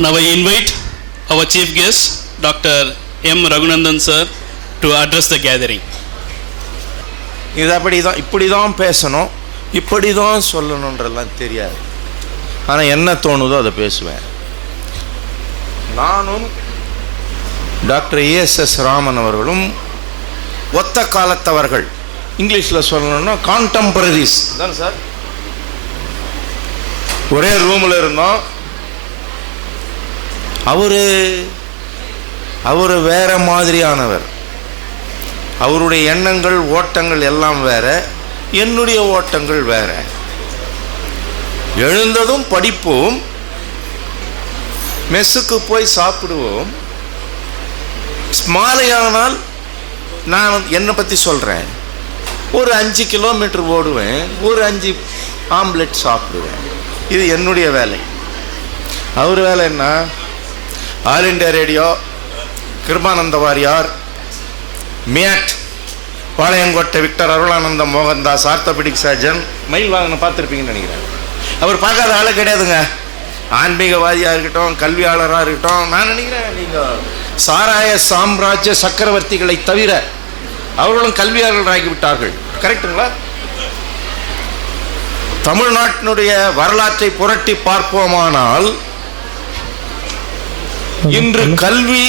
Now I invite our chief guest, Dr. M. Raghunandan sir, to address the gathering. இது அப்படிதான் இப்படி தான் பேசணும், இப்படி தான் சொல்லணுன்றலாம் தெரியாது. ஆனால் என்ன தோணுதோ அதை பேசுவேன். நானும் டாக்டர் ESS ராமன் அவர்களும் ஒத்த காலத்தவர்கள். இங்கிலீஷில் சொல்லணும்னா கான்டெம்பரரிஸ் தான் சார். ஒரே ரூமில் இருந்தோம். அவர் வேற மாதிரியானவர். அவருடைய எண்ணங்கள் ஓட்டங்கள் எல்லாம் வேற, என்னுடைய ஓட்டங்கள் வேற. எழுந்ததும் படிப்போம், மெஸ்ஸுக்கு போய் சாப்பிடுவோம். மாலையானால் நான் என்னை பற்றி சொல்கிறேன், ஒரு 5 கிலோமீட்டர் ஓடுவேன், ஒரு 5 ஆம்லெட் சாப்பிடுவேன். இது என்னுடைய வேலை. அவர் வேலை என்ன? All India radio, Kirupananda Variyar, MIOT, Palayamkottai Victor Arulananda Mohandas, orthopaedic surgeon, மயில் வாங்கின பார்த்துருப்பீங்கன்னு நினைக்கிறேன். அவர் பார்க்காத ஆளே கிடையாதுங்க. ஆன்மீகவாதியாக இருக்கட்டும், கல்வியாளராக இருக்கட்டும். நான் நினைக்கிறேன் நீங்கள் சாராய சாம்ராஜ்ய சக்கரவர்த்திகளை தவிர அவர்களும் கல்வியாளர்களாகி விட்டார்கள். கரெக்டுங்களா? தமிழ்நாட்டினுடைய வரலாற்றை புரட்டி பார்ப்போமானால் இன்று கல்வி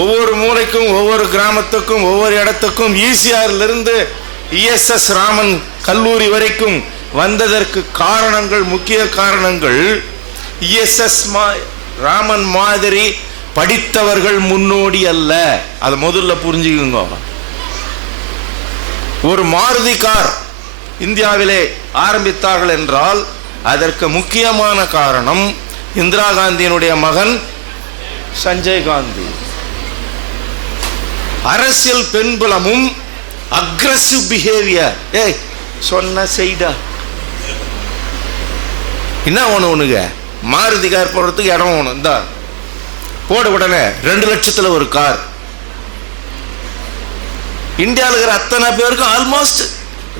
ஒவ்வொரு மூலைக்கும், ஒவ்வொரு கிராமத்துக்கும், ஒவ்வொரு இடத்துக்கும், ஈசிஆரிலிருந்து ESS ராமன் கல்லூரி வரைக்கும் வந்ததற்கு காரணங்கள், முக்கிய காரணங்கள் ESS ராமன் மாதிரி படித்தவர்கள் முன்னோடி அல்ல. அதை முதல்ல புரிஞ்சுக்குங்க. ஒரு மாருதி கார் இந்தியாவிலே ஆரம்பித்தார்கள் என்றால் அதற்கு முக்கியமான காரணம் இந்திரா காந்தியினுடைய மகன் சஞ்சய் காந்தி. அரசியல் பெண்புலமும் அக்ரசிவ் பிஹேவியர். சொன்ன செய்டா என்ன ஒண்ணுங்க, மாருதி கார் போடுறதுக்கு இடம் ஒன்று இந்த போட உடனே 2 லட்சத்தில் ஒரு கார். இந்தியாவில் இருக்கிற அத்தனை பேருக்கும் ஆல்மோஸ்ட்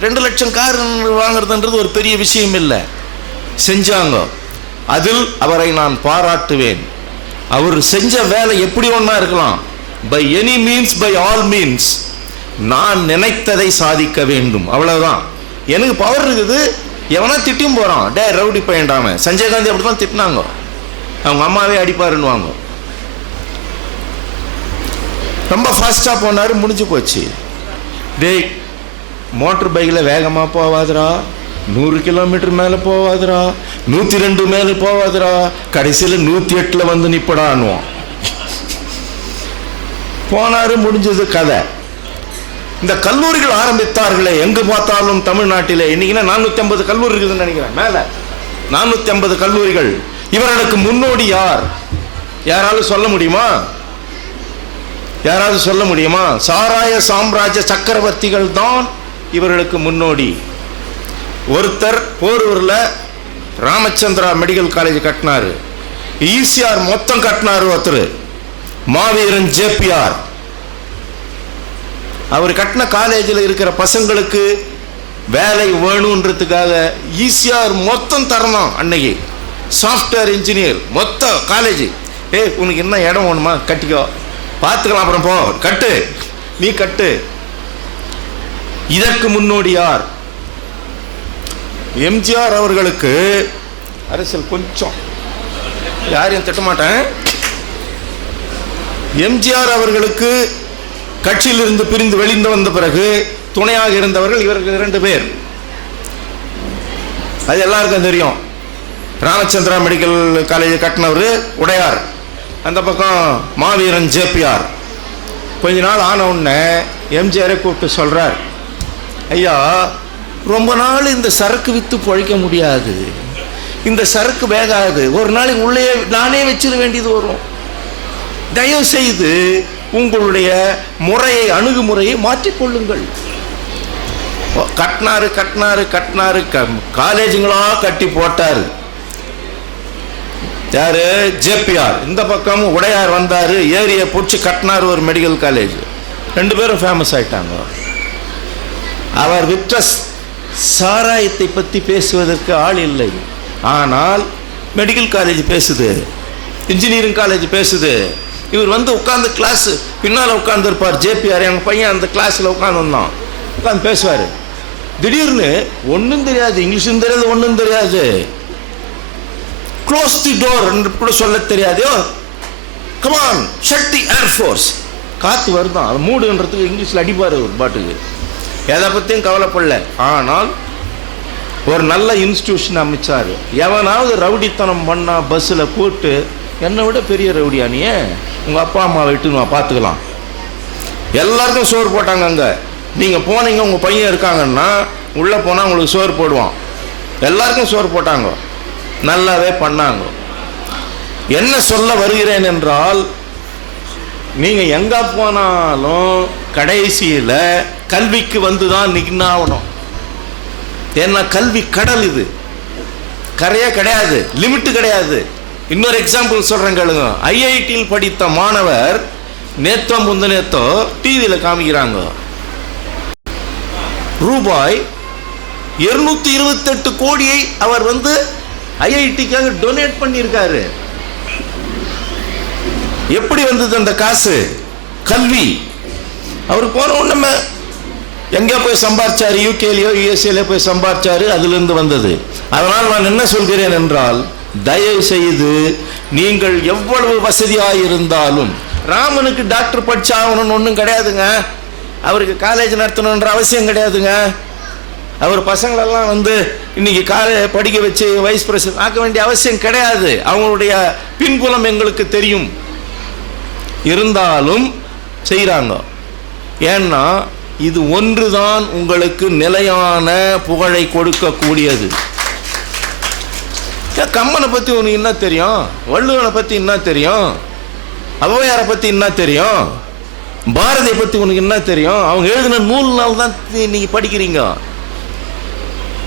2 லட்சம் கார் வாங்குறதுன்றது ஒரு பெரிய விஷயம் இல்லை. செஞ்சாங்க. அதில் அவரை நான் பாராட்டுவேன். அவர் செஞ்ச வேலை எப்படி ஒன்றா இருக்கலாம். By any means, by all means நான் நினைத்ததை சாதிக்க வேண்டும், அவ்வளவுதான். எனக்கு பவர் இருக்குது. எவனா திட்டியும் போறான், டே ரவுடி பையன்டாம. சஞ்சய் காந்தி அப்படிதான் திட்டினாங்க. அவங்க அம்மாவே அடிப்பாருன்னுவாங்க. ரொம்ப ஃபாஸ்டா போனாரு, முடிஞ்சு போச்சு. டேய் மோட்டர் பைக்கில் வேகமாக போவாதுரா, 100 கிலோமீட்டர் மேலே போவாதுரா, 102 மேலே போவாதுரா, கடைசியில் 108 வந்து நிப்படான்னுவோம். போனாரு, முடிஞ்சது கதை. இந்த கல்லூரிகள் ஆரம்பித்தார்களே எங்கு பார்த்தாலும் தமிழ்நாட்டிலே. இன்னைக்குன்னா 450 கல்லூரி இருக்குதுன்னு நினைக்கிறேன். மேலே 450 கல்லூரிகள். இவர்களுக்கு முன்னோடி யார்? யாராலும் சொல்ல முடியுமா? யாராவது சொல்ல முடியுமா? சாராய சாம்ராஜ்ய சக்கரவர்த்திகள் தான் இவர்களுக்கு முன்னோடி. ஒருத்தர் போரூரில் ராமச்சந்திரா மெடிக்கல் காலேஜ் கட்டினாரு. ECR மொத்தம் கட்டினாரு ஒருத்தர், மாவீரன் JPR. அவர் கட்டின காலேஜில் இருக்கிற பசங்களுக்கு வேலை வேணுன்றதுக்காக ECR மொத்தம் தரணும். அன்னைக்கு சாஃப்ட்வேர் இன்ஜினியர் மொத்த காலேஜ். உனக்கு என்ன இடம் வேணுமா கட்டிக்கோ, பார்த்துக்கலாம், அப்புறம் போ, கட்டு, நீ கட்டு. இதற்கு முன்னோடி யார்? எம்ஜிஆர் அவர்களுக்கு அரசியல் கொஞ்சம் யாரையும் திட்டமாட்டேன். எம்ஜிஆர் அவர்களுக்கு கட்சியிலிருந்து பிரிந்து வெளிந்து வந்த பிறகு துணையாக இருந்தவர்கள் இவர்கள் 2 பேர். அது எல்லாருக்கும் தெரியும். ராமச்சந்திரா மெடிக்கல் காலேஜ் கட்டினவர் உடையார், அந்த பக்கம் மாவீரன் JPR. கொஞ்ச நாள் ஆன உடனே எம்ஜிஆரை கூப்பிட்டு சொல்றார், ஐயா ரொம்ப நாள் இந்த சரக்கு விற்று பழிக்க முடியாது, இந்த சரக்கு வேகாது, ஒரு நாளைக்கு உள்ளே நானே வச்சிட வேண்டியது வரும். தயவு செய்து உங்களுடைய முறையை, அணுகுமுறையை மாற்றிக்கொள்ளுங்கள். கட்டினாரு கட்டினாரு கட்டினாரு, காலேஜுங்களா கட்டி போட்டாரு. யாரு? JPR. இந்த பக்கம் உடையார் வந்தாரு, ஏரியை பிடிச்சி கட்டினார் ஒரு மெடிக்கல் காலேஜ். 2 பேரும் ஃபேமஸ் ஆயிட்டாங்க. அவர் விற்ற சாராயத்தை பற்றி பேசுவதற்கு ஆள் இல்லை. ஆனால் மெடிக்கல் காலேஜ் பேசுது, இன்ஜினியரிங் காலேஜ் பேசுது. இவர் வந்து உட்காந்து கிளாஸ் பின்னால் உட்காந்துருப்பார். ஜேபிஆர் எங்கள் பையன் அந்த கிளாஸில் உட்காந்துருந்தான், உட்காந்து பேசுவார். திடீர்னு ஒன்றும் தெரியாது, இங்கிலீஷும் தெரியாது, ஒன்றும் தெரியாது. க்ளோஸ் தி டோர் கூட சொல்ல தெரியாது. கமான் ஷட் தி ஏர்ஃபோர்ஸ். காற்று வருதான், அது மூடுன்றதுக்கு இங்கிலீஷில் அடிப்பார் ஒரு பாட்டுக்கு. எதை பற்றியும் கவலைப்படல. ஆனால் ஒரு நல்ல இன்ஸ்டியூஷன் அமைச்சார். எவனாவது ரவுடித்தனம் பண்ணால் பஸ்ஸில் கூப்பிட்டு, என்னை விட பெரிய ரவுடியா நீ, உங்கள் அப்பா அம்மா விட்டுன்னு பார்த்துக்கலாம். எல்லாருக்கும் சோறு போட்டாங்க. அங்கே நீங்கள் போனீங்க, உங்கள் பையன் இருக்காங்கன்னா உள்ளே போனால் உங்களுக்கு சோறு போடுவான். எல்லாருக்கும் சோறு போட்டாங்க, நல்லாவே பண்ணாங்க. என்ன சொல்ல வருகிறேன் என்றால், நீங்கள் எங்கே போனாலும் கடைசியில் கல்விக்கு வந்து தான் நின்னாகணும். ஏன்னா கல்வி கடல், இது கரையே கிடையாது, லிமிட்டு கிடையாது. இன்னொரு எக்ஸாம்பிள் சொல்கிறேன் கேளுங்க. ஐஐடியில் படித்த மாணவர் நேத்தோ முந்தநேத்தோ டிவியில் காமிக்கிறாங்க, ரூபாய் 228 கோடியை அவர் வந்து ஐஐடிக்காக டொனேட் பண்ணியிருக்காரு. எப்படி வந்தது அந்த காசு? கல்வி. அவர் போன உடனே எங்கே போய் சம்பாதிச்சாரு? யூகேலையோ யுஎஸ்ஏல போய் சம்பாதிச்சாரு, அதிலிருந்து வந்தது. அதனால் நான் என்ன சொல்கிறேன் என்றால், தயவு செய்து நீங்கள் எவ்வளவு வசதியாக இருந்தாலும், ராமனுக்கு டாக்டர் படிச்சாகணும்னு ஒன்றும் கிடையாதுங்க. அவருக்கு காலேஜ் நடத்தணுன்ற அவசியம் கிடையாதுங்க. அவர் பசங்களெல்லாம் வந்து இன்னைக்கு படிக்க வச்சு வைஸ் பிரசிடென்ட் ஆக்க வேண்டிய அவசியம் கிடையாது. அவங்களுடைய பின்புலம் எங்களுக்கு தெரியும். இருந்தாலும் செய்கிறாங்க. ஏன்னா இது ஒன்றுதான் உங்களுக்கு நிலையான புகழை கொடுக்கக்கூடியது. கம்மனை பற்றி உனக்கு என்ன தெரியும்? வள்ளுவனை பற்றி என்ன தெரியும்? ஔவையாரை பற்றி என்ன தெரியும்? பாரதியை பற்றி உனக்கு என்ன தெரியும்? அவங்க எழுதின நூல்னால் தான் நீங்கள் படிக்கிறீங்க.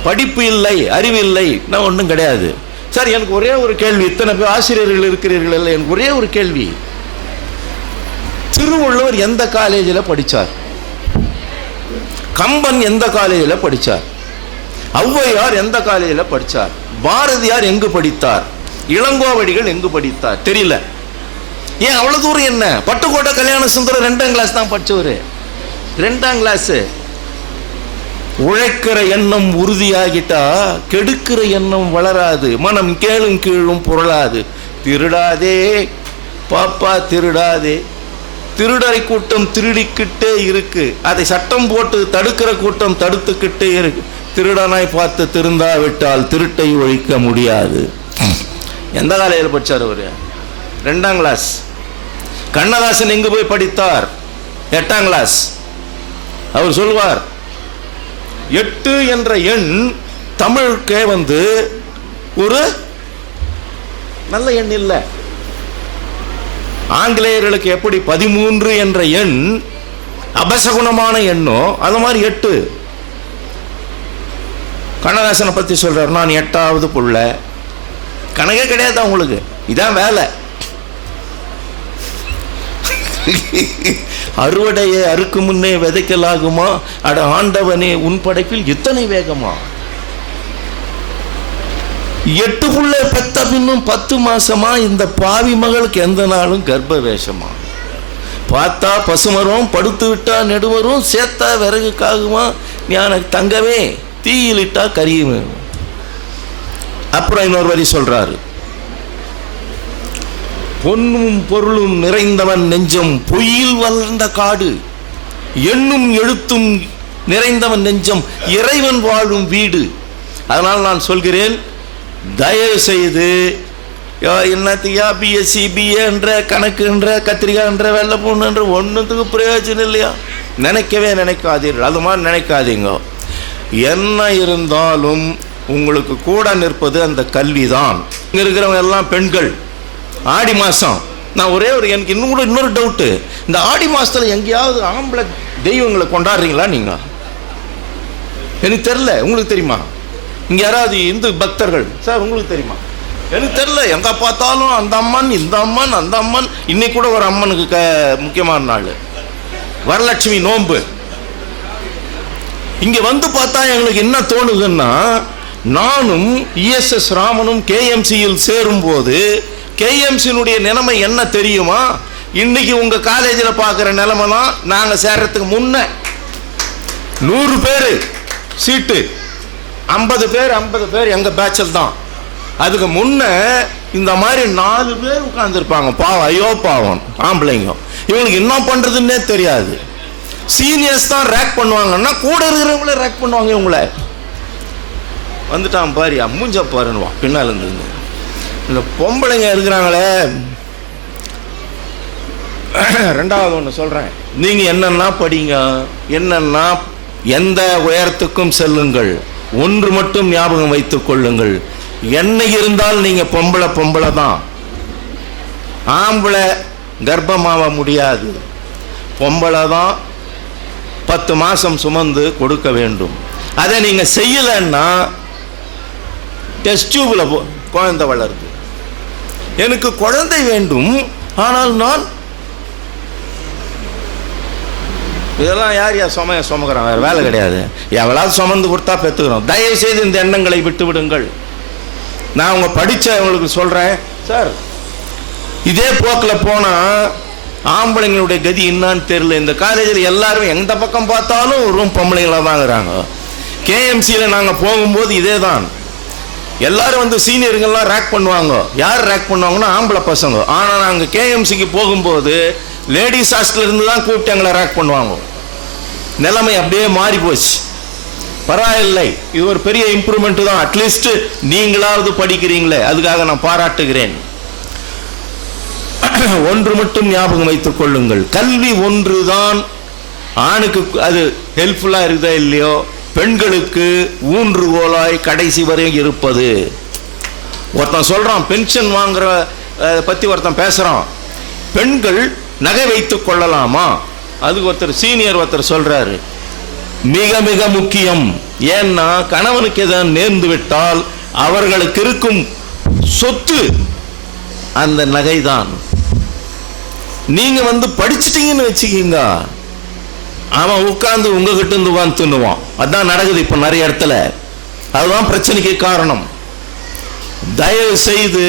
படிப்பு இல்லை, அறிவு இல்லை, நான் ஒன்றும் கிடையாது. சார், எனக்கு ஒரே ஒரு கேள்வி. இத்தனை பேர் ஆசிரியர்கள் இருக்கிறீர்கள் இல்லை, எனக்கு ஒரே ஒரு கேள்வி. திருவள்ளுவர் எந்த காலேஜில் படித்தார்? கம்பன் எந்த காலேஜில் படித்தார்? ஔவையார் எந்த காலேஜில் படித்தார்? பாரதியார் எங்கு படித்தார்? இளங்கோவடிகள் எங்கு படித்தார்? தெரியல. ஏன் அவ்வளோ தூரம்? என்ன பட்டுக்கோட்டை கல்யாண சுந்தரம் 2ஆம் கிளாஸ் தான் படித்தவர். 2ஆம் கிளாஸு. உழைக்கிற எண்ணம் உறுதியாகிட்டா கெடுக்கிற எண்ணம் வளராது, மனம் கேளும் கீழும் புரளாது. திருடாதே பாப்பா திருடாதே. திருடரை கூட்டம் திருடிக்கிட்டே இருக்கு, அதை சட்டம் போட்டு தடுக்கிற கூட்டம் தடுத்துக்கிட்டே இருக்கு. திருடனாய் பார்த்து திருந்தாவிட்டால் திருட்டை ஒழிக்க முடியாது. எந்த காலையில் படித்தார் அவர்? 2ஆம் கிளாஸ். கண்ணதாசன் எங்கு போய் படித்தார்? 8ஆம் கிளாஸ். அவர் சொல்வார், 8 என்ற எண் தமிழுக்கே வந்து ஒரு நல்ல எண் இல்லை. ஆங்கிலேயர்களுக்கு எப்படி 13 என்ற எண் அபசகுணமான எண்ணோ, அது மாதிரி 8. கண்ணதாசனை பற்றி சொல்றார், நான் 8வது புள்ள. கணக்கே கிடையாது அவங்களுக்கு, இதான் வேலை. அறுவடையை அறுக்கு முன்னே விதைக்கலாகுமா? அட ஆண்டவனே, உன் படைப்பில் இத்தனை வேகமா? 8 புள்ள பெத்த பின்னும் 10 மாசமா இந்த பாவி மகளுக்கு எந்த நாளும் கர்ப்ப வேஷமா? பார்த்தா பசுமரம், படுத்து விட்டா நெடுவரும், சேர்த்தா விறகுக்காகுமா? ஞான தங்கவே, தீயிலிட்டா கரியுமே. அப்புறம் இன்னொரு வரி சொல்றாரு, பொன்னும் பொருளும் நிறைந்தவன் நெஞ்சம் பொய்யில் வளர்ந்த காடு, எண்ணும் எழுத்தும் நிறைந்தவன் நெஞ்சம் இறைவன் வாழும் வீடு. அதனால் நான் சொல்கிறேன், தயவு செய்து என்னத்தையா பிஎஸ்சி பிஏன்ற கணக்குன்ற கத்திரிக்காய்ன்ற வெள்ளை பூண்டுன்ற ஒன்றுத்துக்கு பிரயோஜனம் இல்லையா? நினைக்கவே நினைக்காதீர்கள். அது மாதிரி நினைக்காதீங்க. என்ன இருந்தாலும் உங்களுக்கு கூட நிற்பது அந்த கல்வி தான். இங்கே இருக்கிறவங்க எல்லாம் பெண்கள். ஆடி மாதம் நான் ஒரே ஒரு, எனக்கு இன்னும் கூட இன்னொரு டவுட்டு, இந்த ஆடி மாதத்தில் எங்கேயாவது ஆம்பளை தெய்வங்களை கொண்டாடுறீங்களா நீங்கள்? எனக்கு தெரில, உங்களுக்கு தெரியுமா? இங்கே யாராவது இந்து பக்தர்கள் சார் உங்களுக்கு தெரியுமா? எனக்கு தெரில. எங்கே பார்த்தாலும் அந்த அம்மன் இந்த அம்மன் அந்த அம்மன். இன்னைக்கு கூட ஒரு அம்மனுக்கு முக்கியமான நாள் வரலட்சுமி நோன்பு. இங்கே வந்து பார்த்தா எங்களுக்கு என்ன தோணுதுன்னா, நானும் இஎஸ்எஸ் ராமனும் கேஎம்சியில் சேரும்போது கேஎம்சியினுடைய நிலைமை என்ன தெரியுமா? இன்னைக்கு உங்க காலேஜில் பார்க்குற நிலைமை தான் நாங்கள் சேர்றதுக்கு முன்ன. 100 பேர் சீட்டு, 50 பேர் எங்க பேட்சில் தான். அதுக்கு முன்ன இந்த மாதிரி 4 பேர் உட்கார்ந்துருப்பாங்க. பாவம், ஐயோ பாவம் ஆம்பளைங்க. இவங்களுக்கு என்ன பண்றதுன்னே தெரியாது. சீனியர்ஸ் தான் ரேக் பண்ணுவாங்கன்னா கூட இருக்கிறவங்களே ரேக் பண்ணுவாங்க. இவங்கள வந்துட்டான் பாரு, மூஞ்ச பாருன்னுவான் பின்னால் இருந்து. இந்த பொம்பளைங்க இருக்கிறாங்களே. ரெண்டாவது ஒன்று சொல்கிறேன், நீங்கள் என்னென்னா படிங்க, என்னென்னா எந்த உயரத்துக்கும் செல்லுங்கள், ஒன்று மட்டும் ஞாபகம் வைத்துக் கொள்ளுங்கள், என்ன இருந்தால் நீங்கள் பொம்பளை தான். ஆம்பளை கர்ப்பமாக முடியாது, பொம்பளை தான் 10 மாதம் சுமந்து கொடுக்க வேண்டும். அதை நீங்கள் செய்யலைன்னா டெஸ்ட் டியூபில் குழந்தை வளருது. எனக்கு குழந்தை வேண்டும், ஆனால் நான் இதெல்லாம் யார் சுமக்கிறான்? வேறு வேலை கிடையாது. எவ்வளவு சுமந்து கொடுத்தா பெற்றுக்கிறோம். தயவு செய்து இந்த எண்ணங்களை விட்டு விடுங்கள். நான் அவங்க படித்தவங்களுக்கு சொல்கிறேன், சார் இதே போக்கில் போனால் ஆம்பளைங்களுடைய கதி என்னான்னு தெரியல. இந்த காலேஜில் எல்லாரும் எந்த பக்கம் பார்த்தாலும் ஒரு பொம்பளைங்களாக தான் இருக்கிறாங்க. கேஎம்சியில் நாங்கள் போகும்போது இதே தான். எல்லாரும் வந்து சீனியருங்கெல்லாம் ரேக் பண்ணுவாங்க. யார் ரேக் பண்ணுவாங்கன்னா ஆம்பளை பசங்க. ஆனால் நாங்கள் கேஎம்சிக்கு போகும்போது லேடிஸ் ஹாஸ்டல் இருந்து தான் கூப்பிட்டு எங்களை ரேக் பண்ணுவாங்க. நிலைமை அப்படியே மாறி போச்சு. பரவாயில்லை, இது ஒரு பெரிய இம்ப்ரூவ்மெண்ட் தான். அட்லீஸ்ட் நீங்களாவது படிக்கிறீங்களே, அதுக்காக நான் பாராட்டுகிறேன். ஒன்று மட்டும் ஞாபகம் வைத்துக் கொள்ளுங்கள், கல்வி ஒன்று தான். ஆணுக்கு அது ஹெல்ப்ஃபுல்லா இருக்குதா இல்லையோ, பெண்களுக்கு ஊன்றுகோலாய் கடைசி வரை இருப்பது. ஒருத்தன் சொல்றான் பென்ஷன் வாங்குற பத்தி, ஒருத்தன் பேசுறான் பெண்கள் நகை வைத்துக் கொள்ளலாமா? அதுக்கு ஒருத்தர் சீனியர் ஒருத்தர் சொல்றாரு, மிக மிக முக்கியம். ஏன்னா கணவனுக்கு எதாவது நேர்ந்து விட்டால் அவர்களுக்கு இருக்கும் சொத்து அந்த நகை தான். நீங்க வந்து படிச்சுட்டீங்கன்னு வச்சுக்கீங்க, அவன் உட்கார்ந்து உங்ககிட்ட இருந்து உட்கார்ந்து தின்னுவான். அதான் நடக்குது இப்ப நிறைய இடத்துல. அதுதான் பிரச்சனைக்கு காரணம். தயவு செய்து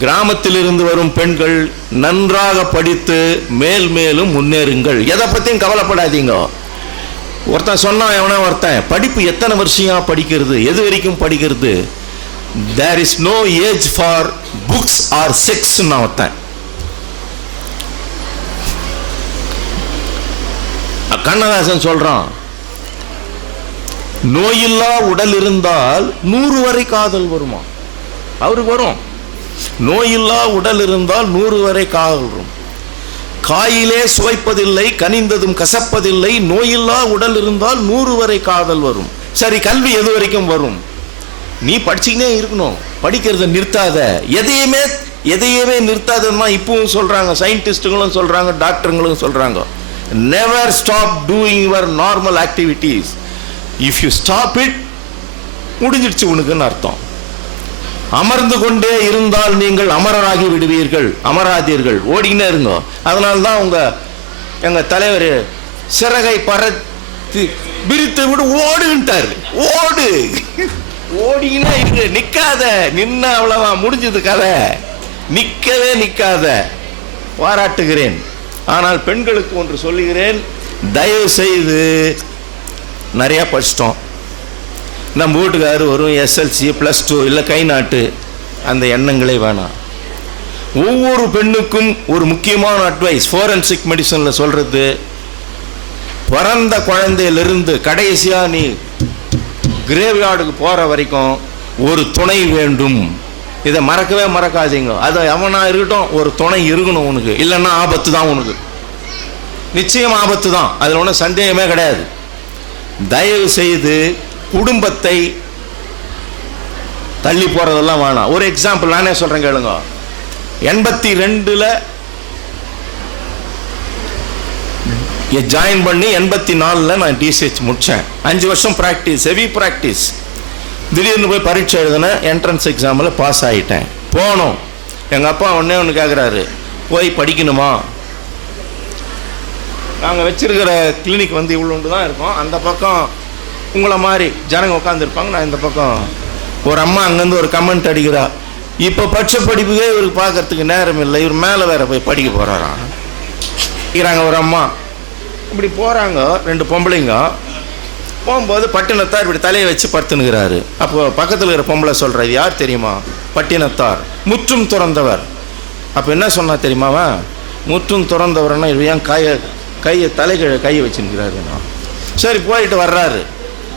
கிராமத்தில் இருந்து வரும் பெண்கள் நன்றாக படித்து மேல் மேலும் முன்னேறுங்கள். எதை பத்தியும் கவலைப்படாதீங்க. ஒருத்தன் சொன்னா, எவனா ஒருத்தன், படிப்பு எத்தனை வருஷம் படிக்கிறது, எது வரைக்கும் படிக்கிறது? there is no age for books or sex. ஒருத்தன் கண்ணதாசன் சொல்றான், நோயில்லா உடல் இருந்தால் 100 வரை காதல் வருமா? அவருக்கு வரும். நோயில்லா உடல் இருந்தால் 100 வரை காதல் வரும். காயிலே சுவைப்பதில்லை, கனிந்ததும் கசப்பதில்லை. நோயில்லா உடல் இருந்தால் 100 வரை காதல் வரும். சரி, கல்வி எது வரைக்கும் வரும்? நீ படிச்சுக்கினே இருக்கணும், படிக்கிறத நிறுத்தாத. எதையுமே நிறுத்தாதன்னா இப்பவும் சொல்றாங்க, சயின்டிஸ்டுங்களும் சொல்றாங்க, டாக்டருங்களும் சொல்றாங்க. Never stop doing your normal activities. If you stop it, முடிஞ்சிடுச்சு உனக்குன்னு அர்த்தம். அமர்ந்து கொண்டே இருந்தால் நீங்கள் அமரராகி விடுவீர்கள். அமராதீர்கள், ஓடிக்கினே இருங்க. அதனால்தான் எங்க தலைவர் சிறகை பறத்து பிரித்து விடு ஓடுன்ட்டார். ஓடு, ஓடிக்கினே இருக்கு, நிக்காத. நின்ன அவ்வளவா, முடிஞ்சது கதை. நிக்கவே நிக்காத. பாராட்டுகிறேன். ஆனால் பெண்களுக்கு ஒன்று சொல்லுகிறேன், தயவு செய்து நிறைய படிச்சிட்டோம், நம்ம வீட்டுக்காரு வரும் எஸ்எல்சி +2 இல்லை கை நாட்டு, அந்த எண்ணங்களே வேணாம். ஒவ்வொரு பெண்ணுக்கும் ஒரு முக்கியமான அட்வைஸ் ஃபோரன்சிக் மெடிசனில் சொல்றது, பிறந்த குழந்தையிலிருந்து கடைசியா நீ கிரேவ்யார்டுக்கு போற வரைக்கும் ஒரு துணை வேண்டும். இதை மறக்கவே மறக்காதீங்க. அது எவனா இருக்கட்டும், ஒரு துணை இருக்கணும் உனக்கு. இல்லைன்னா ஆபத்து தான் உனக்கு, நிச்சயம் ஆபத்து தான், அதில் ஒன்றும் சந்தேகமே கிடையாது. தயவு செய்து குடும்பத்தை தள்ளி போறதெல்லாம் வேணாம். ஒரு எக்ஸாம்பிள் நானே சொல்றேன் கேளுங்க. 82ல் ஜாயின் பண்ணி 84ல் நான் டிசிஹெச் முடித்தேன். 5 வருஷம் ப்ராக்டிஸ், ஹெவி ப்ராக்டிஸ். திடீர்னு போய் பரீட்சை எழுதினேன், என்ட்ரன்ஸ் எக்ஸாமில் பாஸ் ஆகிட்டேன். போனோம், எங்கள் அப்பா ஒன்று கேட்குறாரு, போய் படிக்கணுமா? நாங்கள் வச்சிருக்கிற கிளினிக் வந்து இவ்வளோண்டு தான் இருக்கும். அந்த பக்கம் உங்களை மாதிரி ஜனங்க உட்காந்துருப்பாங்க. நான் இந்த பக்கம் ஒரு அம்மா அங்கேருந்து ஒரு கமெண்ட் அடிக்கிறா, இப்போ பட்ச படிப்புக்கே இவருக்கு பார்க்கறதுக்கு நேரம் இல்லை, இவர் மேலே வேற போய் படிக்க போகிறாராம் இருக்கிறாங்க. ஒரு அம்மா இப்படி போகிறாங்க, 2 பொம்பளைங்க போகும்போது பட்டினத்தார் இப்படி தலையை வச்சு படுத்துனுக்கிறாரு. அப்போ பக்கத்தில் இருக்கிற பொம்பளை சொல்கிற, இது யார் தெரியுமா? பட்டினத்தார், முற்றும் துறந்தவர். அப்போ என்ன சொன்னா தெரியுமாவா? முற்றும் துறந்தவர்னா இது ஏன் கையை கையை வச்சுருக்கிறாருண்ணா. சரி போயிட்டு வர்றாரு,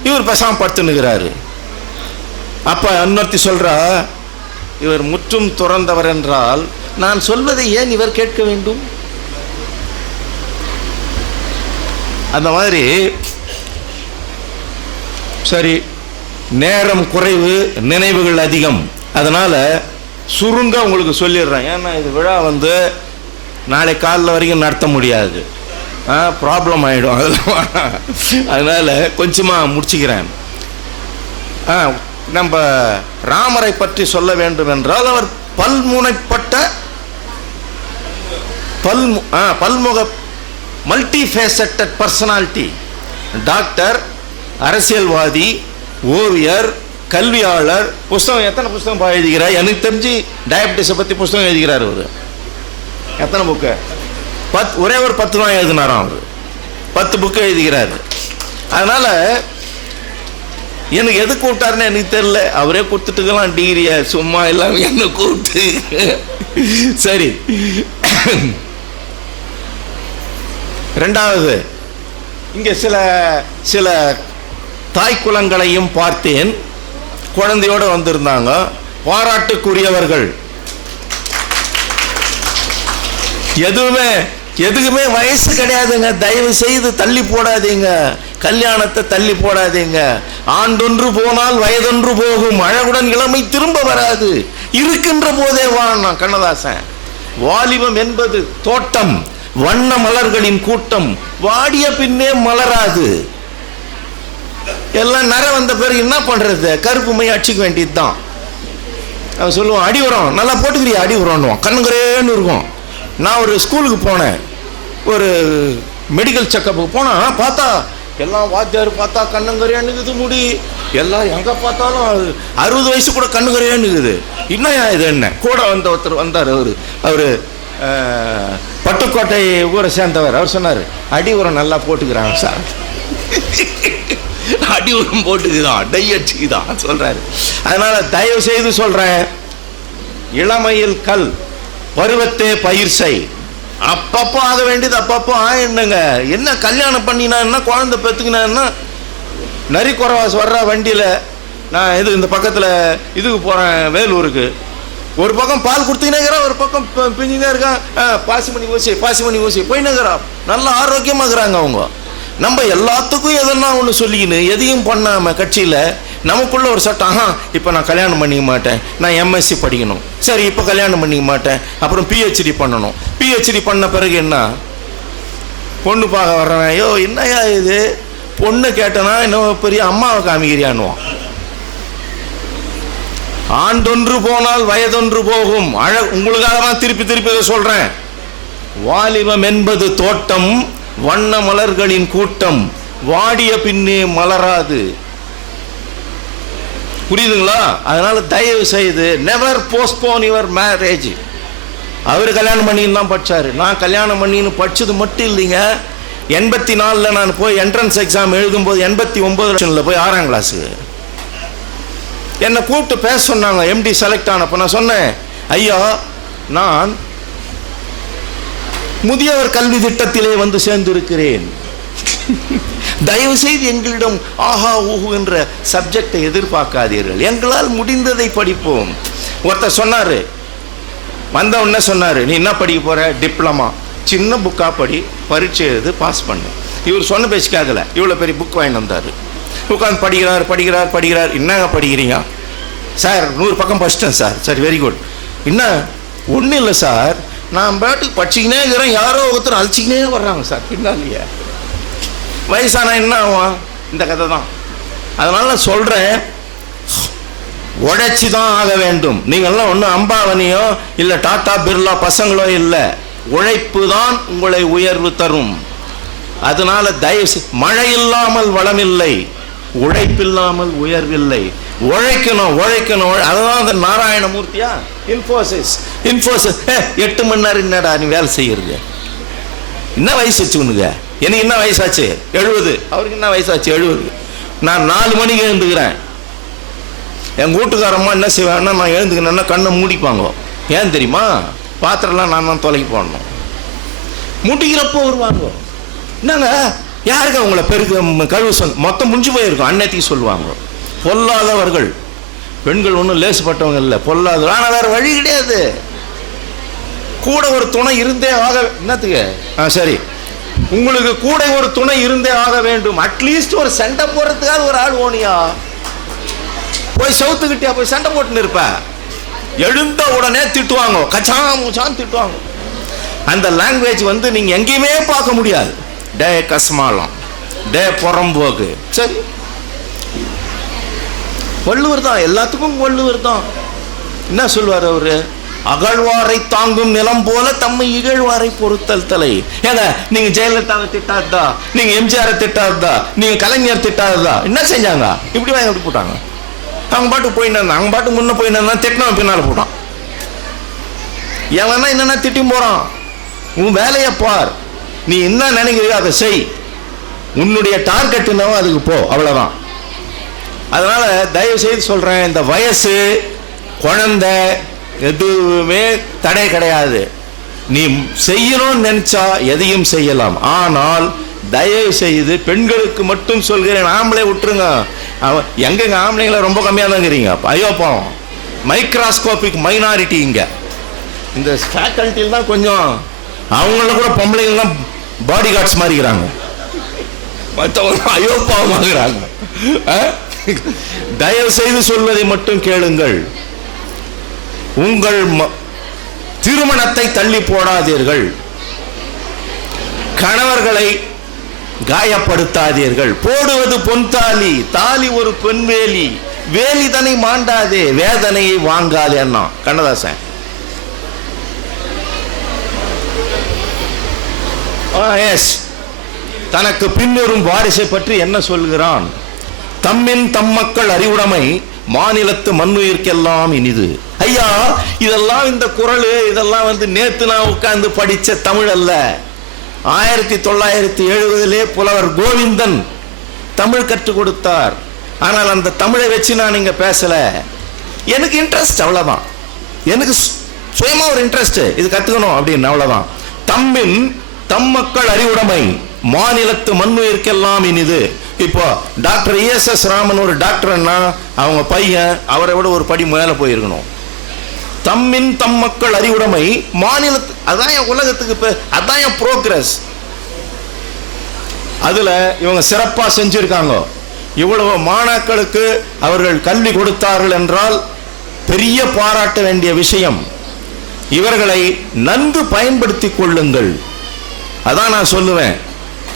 இவர் பேசாமல் படுத்துனுக்கிறாரு. அப்போ இன்னொருத்தி சொல்கிறா, இவர் முற்றும் துறந்தவர் என்றால் நான் சொல்வதை ஏன் இவர் கேட்க வேண்டும்? அந்த மாதிரி. சரி, நேரம் குறைவு, நினைவுகள் அதிகம், அதனால் சுருங்க உங்களுக்கு சொல்லிடுறேன். ஏன்னா இது விழா நாளை காலைல வரைக்கும் நடத்த முடியாது, ப்ராப்ளம் ஆகிடும். அதனால் கொஞ்சமாக முடிச்சுக்கிறேன். நம்ம ராமரை பற்றி சொல்ல வேண்டும் என்றால் அவர் பல்முனைப்பட்ட பல்முக மல்டிஃபேசட்டட் பர்சனாலிட்டி. டாக்டர், அரசியல்வாதி, ஓவியர், கல்வியாளர். புஸ்தகம் எத்தனை புஸ்தகம் எழுதிக்கிறார்? எனக்கு தெரிஞ்சு டயபிட்டிஸை பற்றி புஸ்தகம் எழுதிக்கிறார் அவர். எத்தனை புக்கு? ஒரே ஒரு 10 தான் எழுதினாராம் அவர். 10 புக்கு எழுதிக்கிறார். அதனால் எனக்கு எது கூப்பிட்டாருன்னு எனக்கு தெரியல, அவரே கொடுத்துட்டுக்கலாம் டிகிரியை, சும்மா எல்லாம் என்ன கூப்பிட்டு. சரி, ரெண்டாவது, இங்கே சில தாய் குலங்களையும் பார்த்தேன், குழந்தையோடு வந்திருந்தாங்க, பாராட்டுக்குரியவர்கள். எதுக்குமே வயசு கிடையாதுங்க. தயவு செய்து தள்ளி போடாதீங்க, கல்யாணத்தை தள்ளி போடாதீங்க. ஆண்டொன்று போனால் வயதொன்று போகும், அழகுடன் இளமை திரும்ப வராது, இருக்கின்ற போதே வாழணும். கண்ணதாசன். வாலிபம் என்பது தோட்டம், வண்ண மலர்களின் கூட்டம், வாடிய பின்னே மலராது. எல்லாம் நர வந்த பிறகு என்ன பண்றது? கருப்பு மை அடிச்சுக்க வேண்டியது தான். அவன் சொல்லுவான், அடி உரம் நல்லா போட்டுக்கிறியா? அடி உரம்னுவான், கண்ணுங்கரேன்னு இருக்கும். நான் ஒரு ஸ்கூலுக்கு போனேன், ஒரு மெடிக்கல் செக்கப்புக்கு போனேன். பார்த்தா எல்லாம் வாத்தியார் பார்த்தா கண்ணுங்கரையானுக்குது முடி, எல்லாம் எங்கே பார்த்தாலும் 60 வயசு கூட கண்ணுங்கரையானுக்குது. இன்னும் இது என்ன கூட ஒருத்தர் வந்தார். அவர் பட்டுக்கோட்டை ஊரை சேர்ந்தவர். அவர் சொன்னார், அடி உரம் நல்லா போட்டுக்கிறாங்க சார். அடி உரம் போட்டுக்குதான், டை அடிச்சுக்குதான் சொல்கிறாரு. அதனால் தயவு செய்து சொல்கிறேன், இளமையில் கல், பருவத்தே பயிர் செய். அப்பப்போ ஆக வேண்டியது அப்பப்போ ஆயிடுங்க. என்ன கல்யாணம் பண்ணினா என்ன, குழந்தை பெற்றுக்கினா, நரி குறவாஸ் வர்ற வண்டியில் நான் இந்த பக்கத்தில் இதுக்கு போகிறேன், வேலூருக்கு. ஒரு பக்கம் பால் கொடுத்துக்கினேங்கிறான், ஒரு பக்கம் பிஞ்சினே இருக்கான். பாசிமணி ஊசி போயினுங்கிறான். நல்லா ஆரோக்கியமாகறாங்க அவங்க. நம்ம எல்லாத்துக்கும் எதனா ஒன்று சொல்லிக்கின்னு எதையும் பண்ணாமல் கட்சியில் நமக்குள்ள ஒரு சட்டம். இப்போ நான் கல்யாணம் பண்ணிக்க மாட்டேன், நான் எம்எஸ்சி படிக்கணும். சரி, இப்போ கல்யாணம் பண்ணிக்க மாட்டேன், அப்புறம் பிஹெச்டி பண்ணணும். பிஹெச்டி பண்ண பிறகு என்ன? பொண்ணு பார்க்க வர்றவன், ஐயோ என்னையா இது, பொண்ணு கேட்டனா இன்னும் பெரிய அம்மாவை காமிக்கிறியான்னுவான். ஆண்டொன்று போனால் வயதொன்று போகும். உங்களுக்காக தான் திருப்பி திருப்பி சொல்றேன். வாலிபம் என்பது தோட்டம், வண்ண மலர்களின் கூட்டம், வாடிய பின்னே மலராது. புரியுதுங்களா? அதனால தயவு செய்து நெவர் போஸ்ட்போன் யுவர் மேரேஜ். அவர் கல்யாணம் பண்ணின்னு தான் படித்தார். நான் கல்யாணம் பண்ணின்னு படித்தது மட்டும் இல்லைங்க. 84 நான் போய் என்ட்ரன்ஸ் எக்ஸாம் எழுதும்போது 89 போய் 6ஆம் கிளாஸுக்கு என்னை கூப்பிட்டு பேச சொன்னாங்க. எம்டி செலக்ட் ஆனப்போ நான் சொன்னேன், ஐயா நான் முதியவர் கல்வி திட்டத்திலே சேர்ந்திருக்கிறேன். தயவு செய்து எங்களிடம் ஆஹா ஊஹு என்ற சப்ஜெக்டை எதிர்பார்க்காதீர்கள், எங்களால் முடிந்ததை படிப்போம். ஒருத்தர் சொன்னார், வந்த உடனே சொன்னார், நீ என்ன படிக்க போற? டிப்ளமா. சின்ன புக்காக படி, பரீட்சை எழுது, பாஸ் பண்ணு. இவர் சொன்ன பேச்சு கேட்கல, இவ்வளோ பெரிய புக் வாங்கிட்டு வந்தார். உட்காந்து படிக்கிறார். என்னங்க படிக்கிறீங்க சார்? 100 பக்கம் படிச்சிட்டேன் சார். சரி, வெரி குட். என்ன? ஒன்றும் இல்லை சார், நான் பாட்டுக்கு படிச்சிக்கினே இருக்கிறேன், யாரோ ஒருத்தர் அழிச்சிக்கினே வர்றாங்க சார் பின்னாலேயே. வயசானா என்ன ஆகும்? இந்த கதை தான். அதனால சொல்கிறேன், உழைச்சி தான் ஆக வேண்டும். நீங்கள்லாம் ஒன்றும் அம்பாவனியோ இல்லை டாடா பிர்லா பசங்களோ இல்லை, உழைப்பு தான் உங்களை உயர்வு தரும். அதனால தயவு, மழை இல்லாமல் வளமில்லை, உழைப்பில்லாமல் உயர்வில்லை. உழைக்கணும் உழைக்கணும். அதான் அந்த நாராயணமூர்த்தியா இன்ஃபோசிஸ் 8 மணி நேரம் என்னடா நீ வேலை செய்யறது? என்ன வயசாச்சு உனக்கு? எனக்கு என்ன வயசாச்சு? 70. அவருக்கு என்ன வயசாச்சு? 70. நான் 4 மணிக்கு எழுந்துக்கிறேன். என் வீட்டுக்காரம்மா என்ன செய்வாங்கன்னா, நான் எழுந்துக்கிறேன்னா கண்ணை மூடிப்பாங்க. ஏன் தெரியுமா? பாத்திரம்லாம் நான் தான் தொலைக்கி போடணும். முடிக்கிறப்போ வருவாங்க. என்னங்க யாருக்கு அவங்கள பெருக்கு கழுவு மொத்தம் முடிஞ்சு போயிருக்கும் அன்னைக்கு சொல்லுவாங்க. பொல்லாதவர்கள். பெண்கள் ஒன்றும் லேசுப்பட்டவங்க இல்லை, பொல்லாதவர். ஆனால் வேற வழி கிடையாது. கூட ஒரு துணை இருந்தே ஆக. என்னத்துக்கு? சரி, உங்களுக்கு கூட ஒரு துணை இருந்தே ஆக வேண்டும். அட்லீஸ்ட் ஒரு சண்டை போடுறதுக்காக ஒரு ஆள் ஓனியா. போய் சவுத்துக்கிட்டியா போய் சண்டை போட்டுன்னு இருப்ப. எழுந்த உடனே திட்டுவாங்க, கச்சான்னு திட்டுவாங்க. அந்த லாங்குவேஜ் நீங்க எங்கேயுமே பார்க்க முடியாது. டே கஸ்மாலம், டே புறம்போக்கு. சரி, வள்ளுவர் தான், எல்லாத்துக்கும் வள்ளுவர் தான். என்ன சொல்வார் அவரு? அகழ்வாரை தாங்கும் நிலம் போல தம்மை இகழ்வாரை பொறுத்தல் தலை. ஏங்க நீங்க ஜெயலலிதாவை திட்டாதா, நீங்க எம்ஜிஆரை திட்டாதா, நீங்க கலைஞர் திட்டாததா? என்ன செஞ்சாங்க? இப்படி வாங்கி விட்டு போட்டாங்க. அவங்க பாட்டு போயிட்டு இருந்தாங்க, அவங்க பாட்டு முன்ன போயிட்டு திட்டினவன் பின்னால போட்டான். எவனா என்னன்னா திட்டி போறான். உன் வேலையை பார், நீ என்ன நினைக்கிறியோ அதை செய், உன்னுடைய டார்கெட் என்னவோ அதுக்கு போ, அவ்வளவுதான். அதனால தயவு செய்து சொல்றேன், இந்த வயசு குழந்தை எதுவுமே தடை கிடையாது. நீ செய்யணும்னு நினைச்சா எதையும் செய்யலாம். ஆனால் தயவு செய்து பெண்களுக்கு மட்டும் சொல்கிறேன், ஆம்பளை விட்டுருங்க. எங்க ஆம்பளைங்களை ரொம்ப கம்மியாக தாங்கிறீங்க. ஐயோ பாவம், மைக்ராஸ்கோபிக் மைனாரிட்டி இங்க. இந்த ஃபேக்கல்ட்டியில் தான் கொஞ்சம், அவங்கள கூட பொம்பளைங்கள்லாம் பாடி கார்ட்ஸ் மாறிக்கிறாங்க, மற்றவங்க ஐயோ பாவமாகிறாங்க. தயவு செய்து சொல்வதை மட்டும் கேளுங்கள். உங்கள் திருமணத்தை தள்ளி போடாதீர்கள். கணவர்களை காயப்படுத்தாதீர்கள். போடுவது பொன் தாலி, தாலி ஒரு பெண் வேலி, வேலிதனை மாண்டாதே, வேதனையை வாங்காதே. அண்ணா கண்ணதாசன். தனக்கு பின்வரும் வாரிசை பற்றி என்ன சொல்கிறான்? தம்மின் தம் மக்கள் அறிவுடைமை, மாநிலத்து மண்ணுயிர்க்கெல்லாம் இனிது. ஐயா, இதெல்லாம் இந்த குறள் இதெல்லாம் நேத்து நான் உட்கார்ந்து படிச்ச தமிழ் அல்ல. 1970 புலவர் கோவிந்தன் தமிழ் கற்றுக் கொடுத்தார். ஆனால் அந்த தமிழை வச்சு நான் இங்க பேசல. எனக்கு இன்ட்ரெஸ்ட், அவ்வளவுதான். எனக்கு சுயமா ஒரு இன்ட்ரெஸ்ட், இது கத்துக்கணும் அப்படின்னு, அவ்வளவுதான். தம்மின் தம் மக்கள் அறிவுடைமை, மாநிலத்து மண்ணுயிர்க்கெல்லாம் இனிது. இப்போ டாக்டர் ESS ராமன் ஒரு டாக்டர்னா அவங்க பையன் அவரை விட ஒரு படி மேல போயிருக்கணும். தம்மின் தம் மக்கள் அறிவுடைமை, மாநிலத்து, அதான் என் உலகத்துக்கு, அதான் என் ப்ரோக்ரஸ். அதுல இவங்க சிறப்பா செஞ்சிருக்காங்க. இவ்வளவு மாணாக்களுக்கு அவர்கள் கல்வி கொடுத்தார்கள் என்றால் பெரிய பாராட்ட வேண்டிய விஷயம். இவர்களை நன்கு பயன்படுத்திக் கொள்ளுங்கள். அதான் நான் சொல்லுவேன்.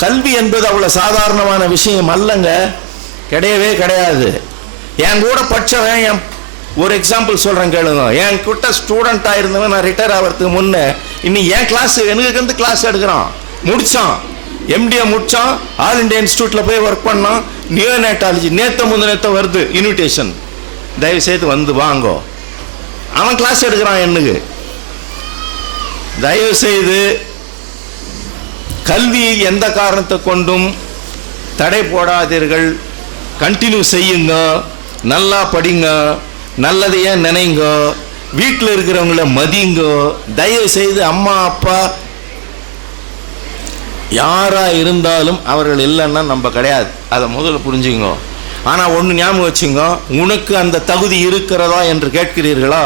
கல்வி என்பது அவ்வளவு சாதாரணமான விஷயம் அல்லங்க, கிடையவே கிடையாது. என் கூட படிச்சவன், ஒரு எக்ஸாம்பிள் சொல்றேன் கேளுங்க. என் கிட்ட ஸ்டூடெண்டா இருந்தவன் நான் ரிட்டையர் ஆகிறதுக்கு முன்ன இன்னும் என் கிளாஸ் எனக்கு கிளாஸ் எடுக்கிறான். முடிச்சான், MDA முடிச்சான், ஆல் இண்டியா இன்ஸ்டியூட்ல போய் ஒர்க் பண்ணான். நியோநேட்டாலஜி முந்தினேத்த வருது இன்விடேஷன், தயவு செய்து வாங்கோ. அவன் கிளாஸ் எடுக்கிறான் எனக்கு. தயவு செய்து கல்வி எந்த காரணத்தை கொண்டும் தடை போடாதீர்கள். கண்டினியூ செய்யுங்க, நல்லா படிங்க, நல்லதையே நினைங்க, வீட்டில் இருக்கிறவங்கள மதிங்க. தயவு செய்து அம்மா அப்பா யாரா இருந்தாலும் அவர்கள் இல்லைன்னா நம்ம கிடையாது, அதை முதல்ல புரிஞ்சுங்க. ஆனால் ஒன்று ஞாபகம் வச்சுங்க, உனக்கு அந்த தகுதி இருக்கிறதா என்று கேட்கிறீர்களா?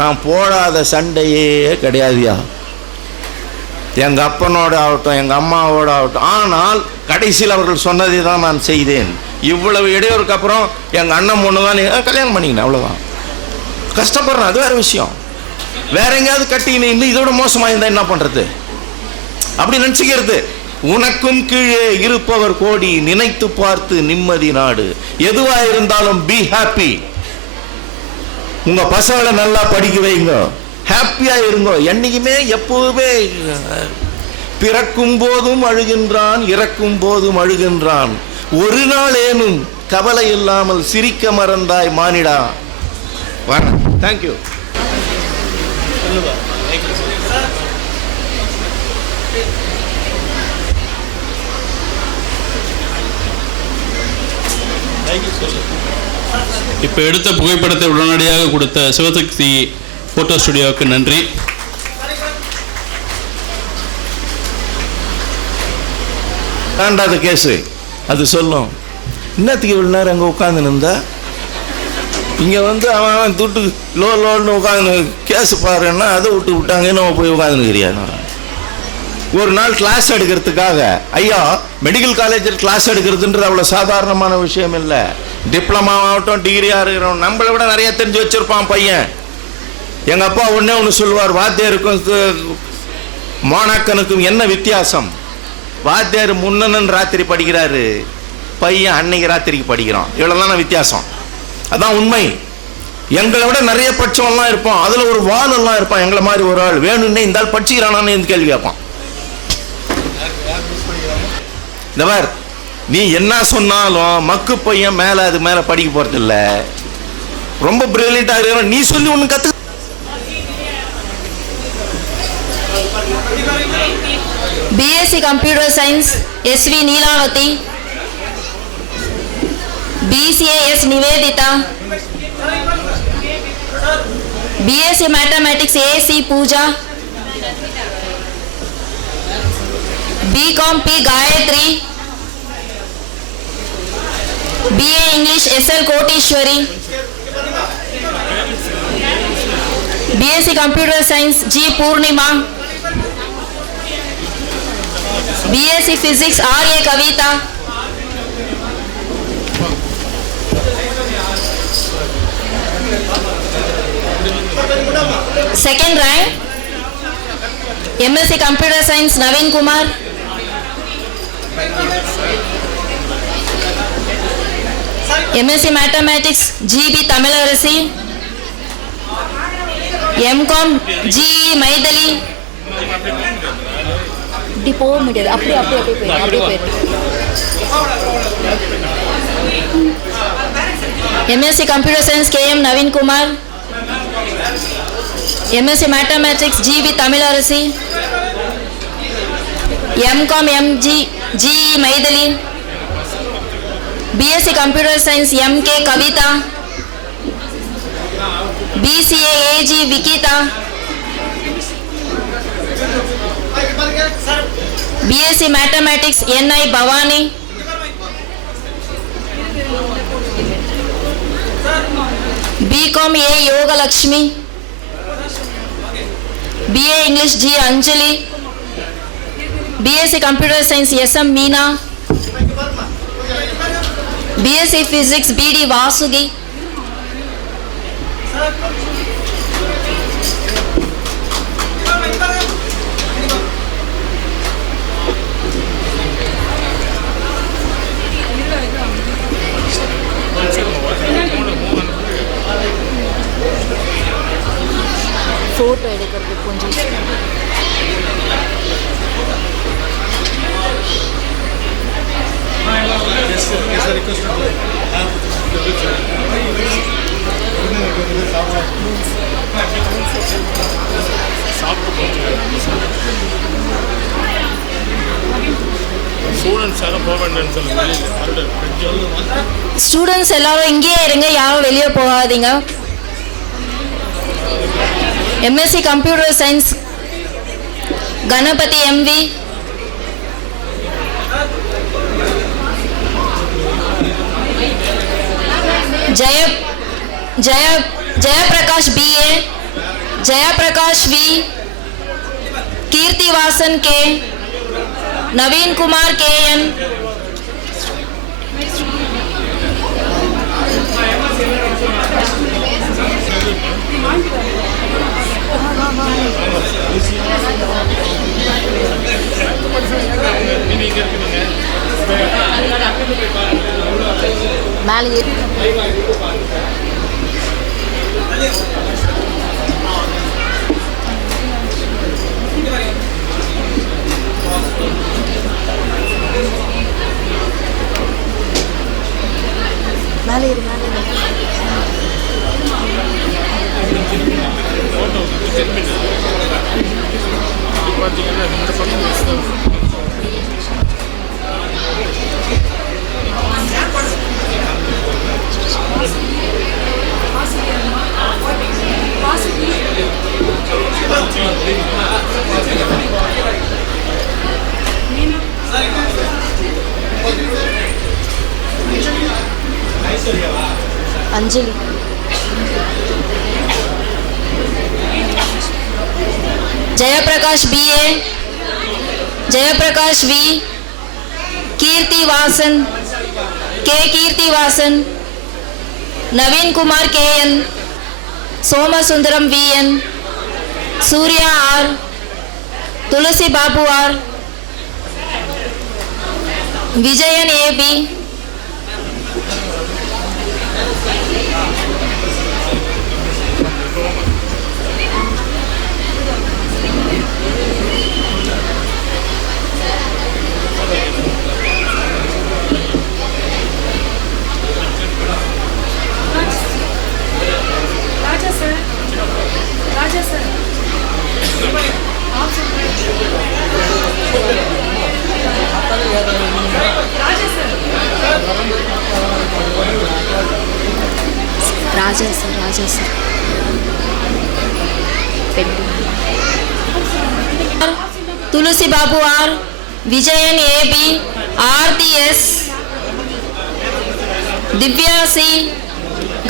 நான் போடாத சண்டையே கிடையாதுயா, எங்க அப்பனோட ஆகட்டும் எங்க அம்மாவோட ஆகட்டும். ஆனால் கடைசியில் அவர்கள் சொன்னதை தான் நான் செய்தேன். இவ்வளவு இடையூறுக்கு அப்புறம் எங்க அண்ணன் பொண்ணு தான் கல்யாணம் பண்ணிக்கினேன், அவ்வளவுதான். கஷ்டப்படுறேன், அது வேற விஷயம். வேற எங்கேயாவது கட்டிக்கின்னு இதோட மோசமா இருந்தா என்ன பண்றது? அப்படி நினைச்சுக்கிறது. உனக்கும் கீழே இருப்பவர் கோடி, நினைத்து பார்த்து நிம்மதி நாடு. எதுவா இருந்தாலும் பி ஹாப்பி. உங்க பசங்களை நல்லா படிக்க வைங்க, ஹாப்பியா இருங்க. என்னைக்குமே எப்பவுமே பிறக்கும் போதும் அழுகின்றான், இறக்கும் போதும் அழுகின்றான். ஒரு நாள் ஏனும் கவலை இல்லாமல் சிரிக்க மறந்தாய் மானிடா. வரேன். தேங்க்யூ. இப்போ எடுத்த புகைப்படத்தை உடனடியாக கொடுத்த சிவசக்தி ஃபோட்டோ ஸ்டுடியோவுக்கு நன்றி. வேண்டாத கேஸு அது சொல்லும். இன்னத்துக்கு இவ்வளோ நேரம் அங்கே உட்காந்து இருந்தா இங்கே வந்து அவன் துட்டு லோன்னு உட்காந்து கேஸு பாருன்னா அதை விட்டாங்கன்னு அவன் போய் உட்காந்துருக்கிறியா? ஒரு நாள் கிளாஸ் எடுக்கிறதுக்காக, ஐயா மெடிக்கல் காலேஜில் கிளாஸ் எடுக்கிறதுன்றது அவ்வளோ சாதாரணமான விஷயம் இல்லை. டிப்ளமா ஆகட்டும், டிகிரியாக இருக்கிறோம், நம்மளை விட நிறைய தெரிஞ்சு வச்சுருப்பான் பையன். எங்கள் அப்பா ஒன்று சொல்லுவார், வாத்தியாருக்கும் மாணாக்கனுக்கும் என்ன வித்தியாசம்? வாத்தியார் முன்னன் ராத்திரி படிக்கிறாரு, பையன் அன்னைக்கு ராத்திரிக்கு படிக்கிறான். இவ்வளோதான வித்தியாசம். அதான் உண்மை. எங்களை விட நிறைய பட்சம்லாம் இருப்பான், அதில் ஒரு வாலெல்லாம் இருப்பான். எங்களை மாதிரி ஒரு ஆள் வேணும்னே இந்த ஆள் படிச்சுக்கிறானான்னு இந்த கேள்வி கேட்பான். இந்த மாதிரி நீ என்ன சொன்னாலும் மக்கு பையன் மேலே அது மேலே படிக்க போகிறது இல்லை. ரொம்ப பிரில்லியண்டாக இருக்கிற நீ சொல்லி ஒன்று கற்று. BSc Computer Science SV Neelavati, BCA S Nivedita, BSc Mathematics AC Pooja, BCom P Gayatri, BA English SL Kotishwari, BSc Computer Science G Purnima, BSc Physics R.A. Kavita, second rank MSc Computer Science Naveen Kumar, MSc Mathematics G.B. Tamilarasi, MCom G.E. Maidali, போக முடியாது. அப்படியே MSc Computer Science KM Naveen Kumar, MSc Mathematics G.B. Tamilarasi, MCom MG G.E. Maidali, BSc Computer Science MK Kavita, BCA AG Vikita, BSc Mathematics NI Bhavani, BCom A Yoga Lakshmi, BA English G Anjali, BSc Computer Science SM Meena, BSc Physics BD Vasugi, photo எடுக்கிறது கொஞ்சம் students எல்லாரும் இங்கேயே இருங்க, யாரும் வெளியே போகாதீங்க. MSc Computer Science Ganapati MV, Jayaprakash BA, Jayaprakash V, Kirti Vasan K, Naveen Kumar KN, மேலே அஞ்சலி. Jayaprakash BA, Jayaprakash V, Keerthivasan K, Keerthivasan, Naveenkumar KN, Somasundaram VN, Surya R, Thulasi Babu R, Vijayan AB, Raja sir Thulasi Babu R, Vijayan AB, Aarthi S, Divya C,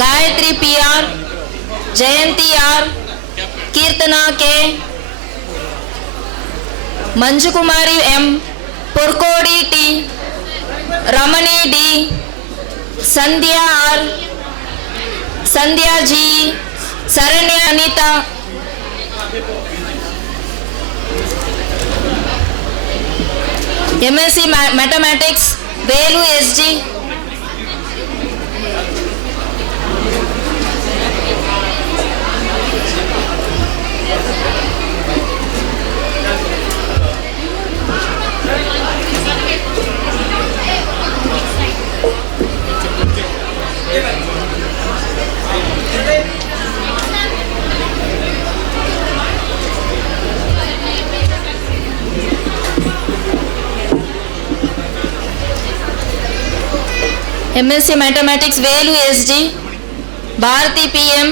Gayathri PR, Jayanthi R, Keerthana K, Manjukumari M, Porkodi T, Ramani D, Sandhya R, Sandhya G, Saranya Anitha, MSc Mathematics Velu SG, MSc Mathematics Velu SG, Bharathi PM,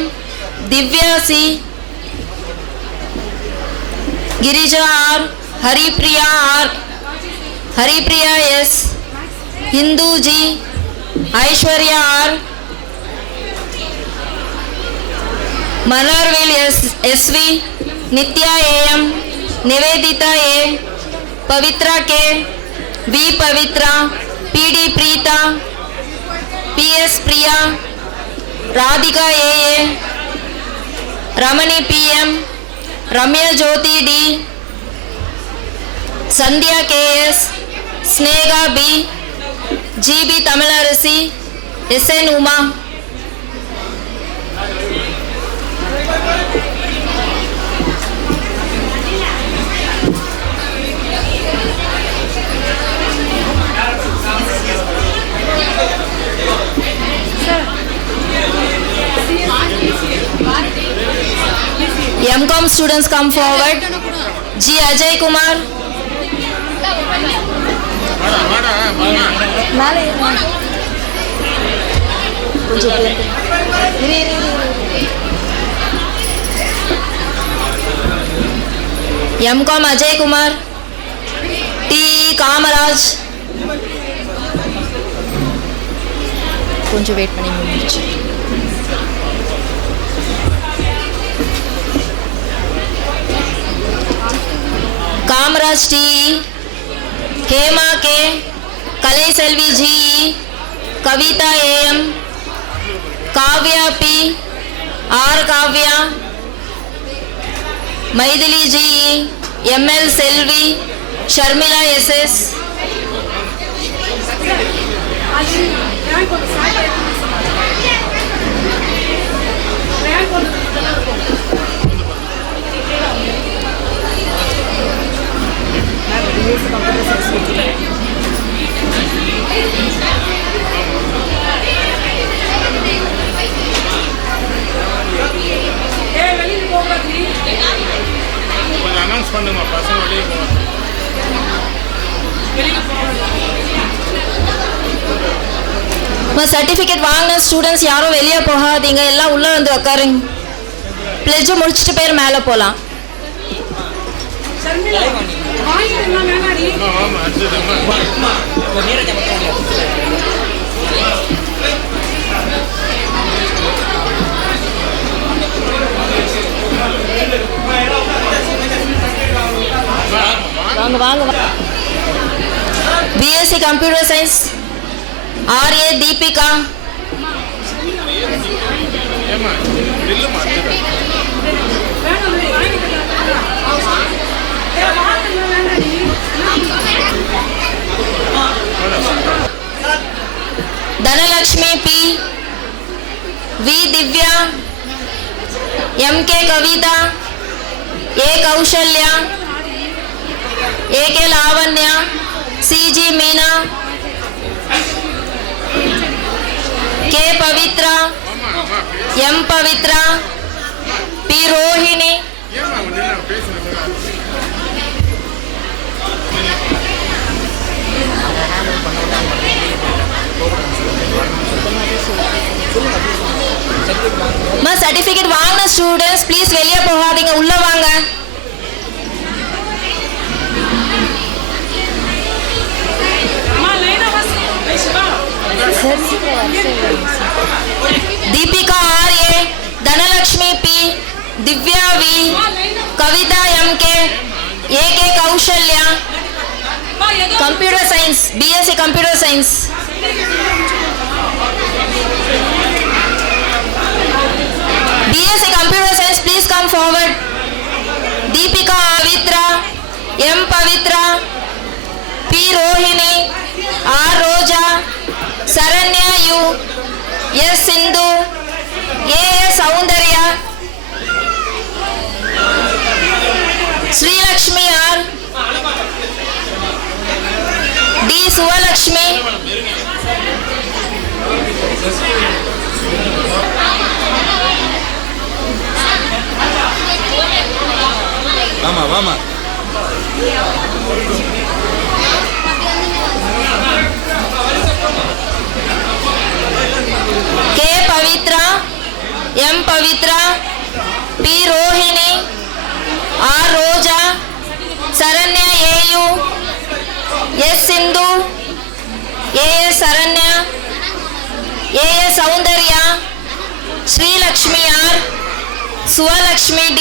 Divya C, Girija R, Haripriya R, Haripriya S, Hindu G, Aishwarya R, Malarvel SV, Nithya AM, Nivedita A, Pavithra K, V Pavithra, PD Preetha, PS Priya, Radhika AA, Ramani PM, Ramya Jyothi D, Sandhya KS, Sneha B, GB Tamilarasi, SN Uma. MCom students come forward. G Ajay Kumar, MCom Ajay Kumar, T Kamaraj, கொஞ்சம் wait பண்ணி முடிச்சு. Kamaraj T, Hema K, Kalai Selvi G, Kavitha AM, Kavya P, R Kavya, Mythili G, ML Selvi, Sharmila SS, announce பண்ணுங்க பசங்க வெளியே போவாங்க. Certificate வாங்கின students யாரும் வெளியே போகாதீங்க, எல்லாம் உள்ளே வந்து உட்காருங்க. பிளெட்ஜ் முடிச்சுட்டு பேர் மேலே போகலாம். வாங்க BSc computer science R A Deepika. ஏமா இல்லைம்மா Dhanalakshmi P, V Divya, M K Kavita, ए कौशल्या, ए के लावण्या, सी जी मीना, के पवित्रा, एम पवित्रा, पी रोहिणी, ஏமா வந்து நான் பேசுறேன் சர்டிபிகேட் வாங்கின ஸ்டூடெண்ட்ஸ் ப்ளீஸ் வெளியே போகாதீங்க, உள்ள வாங்க. Deepika Arya, Dhanalakshmi P, Divya V, Kavitha M K, A K Kausalya, computer science BSc computer science. BSc Computer Science, please come forward. Deepika Avitra, M Pavitra, P Rohini, R Roja, Saranya U, S Sindhu, A Soundarya, Sri Lakshmi R, D Suvalakshmi, வாமா வாமா. K Pavitra, M Pavitra, P Rohini, R Roja, Saranya AU, S Sindhu, A Saranya, A Soundarya, Sri Lakshmi R, Suvalakshmi D,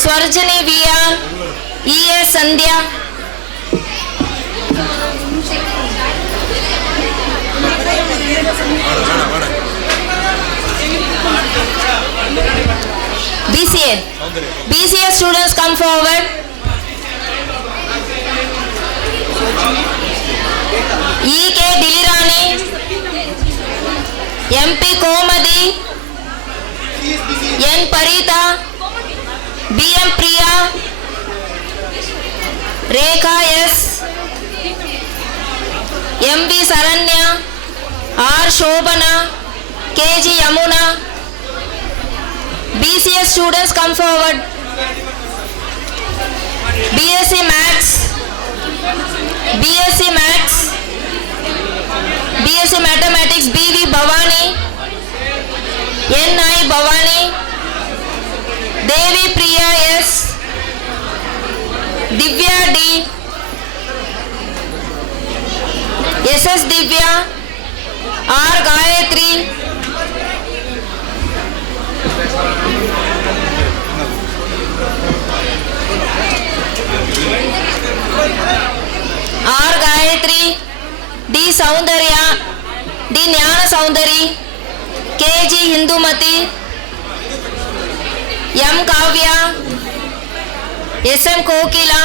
Swarjani VR, E.A. Sandhya, BCA. BCA students come forward. E.K. Dilirani, M.P. Komadi, N. Parita, B.M. Priya, Rekha S, M.B. Saranya, R. Shobana, K.G. Yamuna. BCA students come forward. BSc Maths, BSc Maths, BSc Mathematics, B.V. Bhavani, N.I. Bhavani, Devi Priya S, Divya D, S.S. Divya, R. Gayatri, R. Gayatri, D. Soundarya, D. Jnana Soundari, K.G. Hindumati, M. Kavya, S.M. Kokila,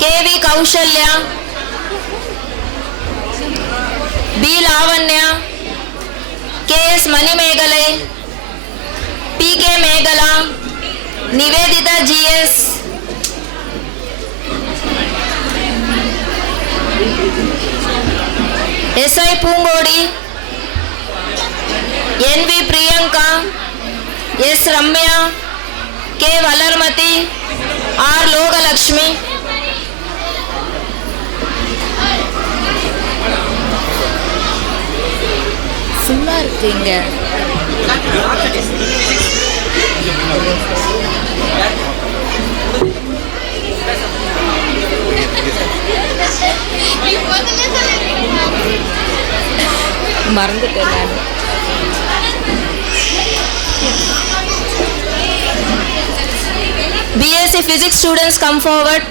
K.V. Kaushalya, B. Lavanya, K.S. Manimegalai, P.K. Megala, Nivedita G.S, S.I. Pungodi, N.V. Priyanka, S. Ramya, K. Valarmati, R. Logalakshmi. ஃபுல்லா இருக்குங்க. மறந்துட்டேன் நான். BSc Physics students come forward.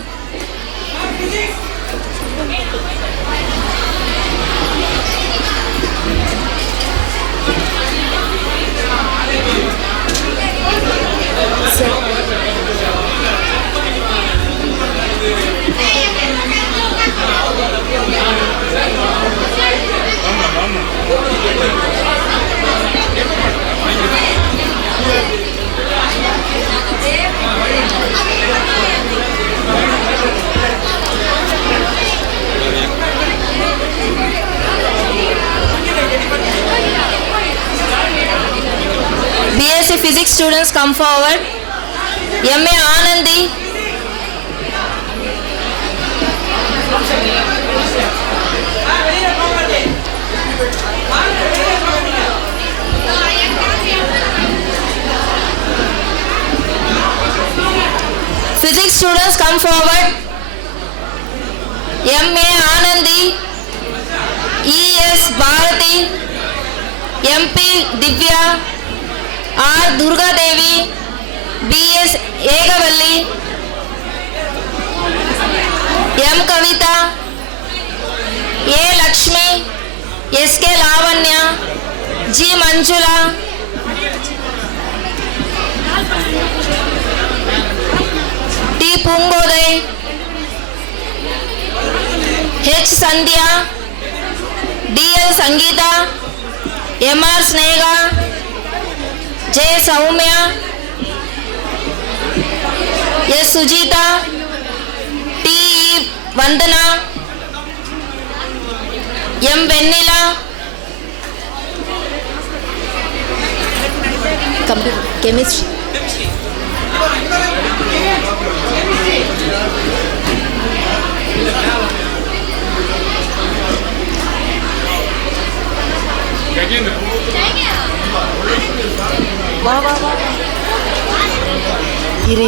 BSc Physics students come forward. MA Anandi. Physics students come forward. MA Anandi. ES Bharati. MP Divya. R. Durga Devi. BS Egavalli. M. Kavita. A. Lakshmi. SK Lavanya. G. Manjula. T. Pungoday. H. Sandhya. DL Sangeeta. MR Snega. J. Saumya. S. Sujita. T. E. Vandana. M. Venila. Computer chemistry. வா இரு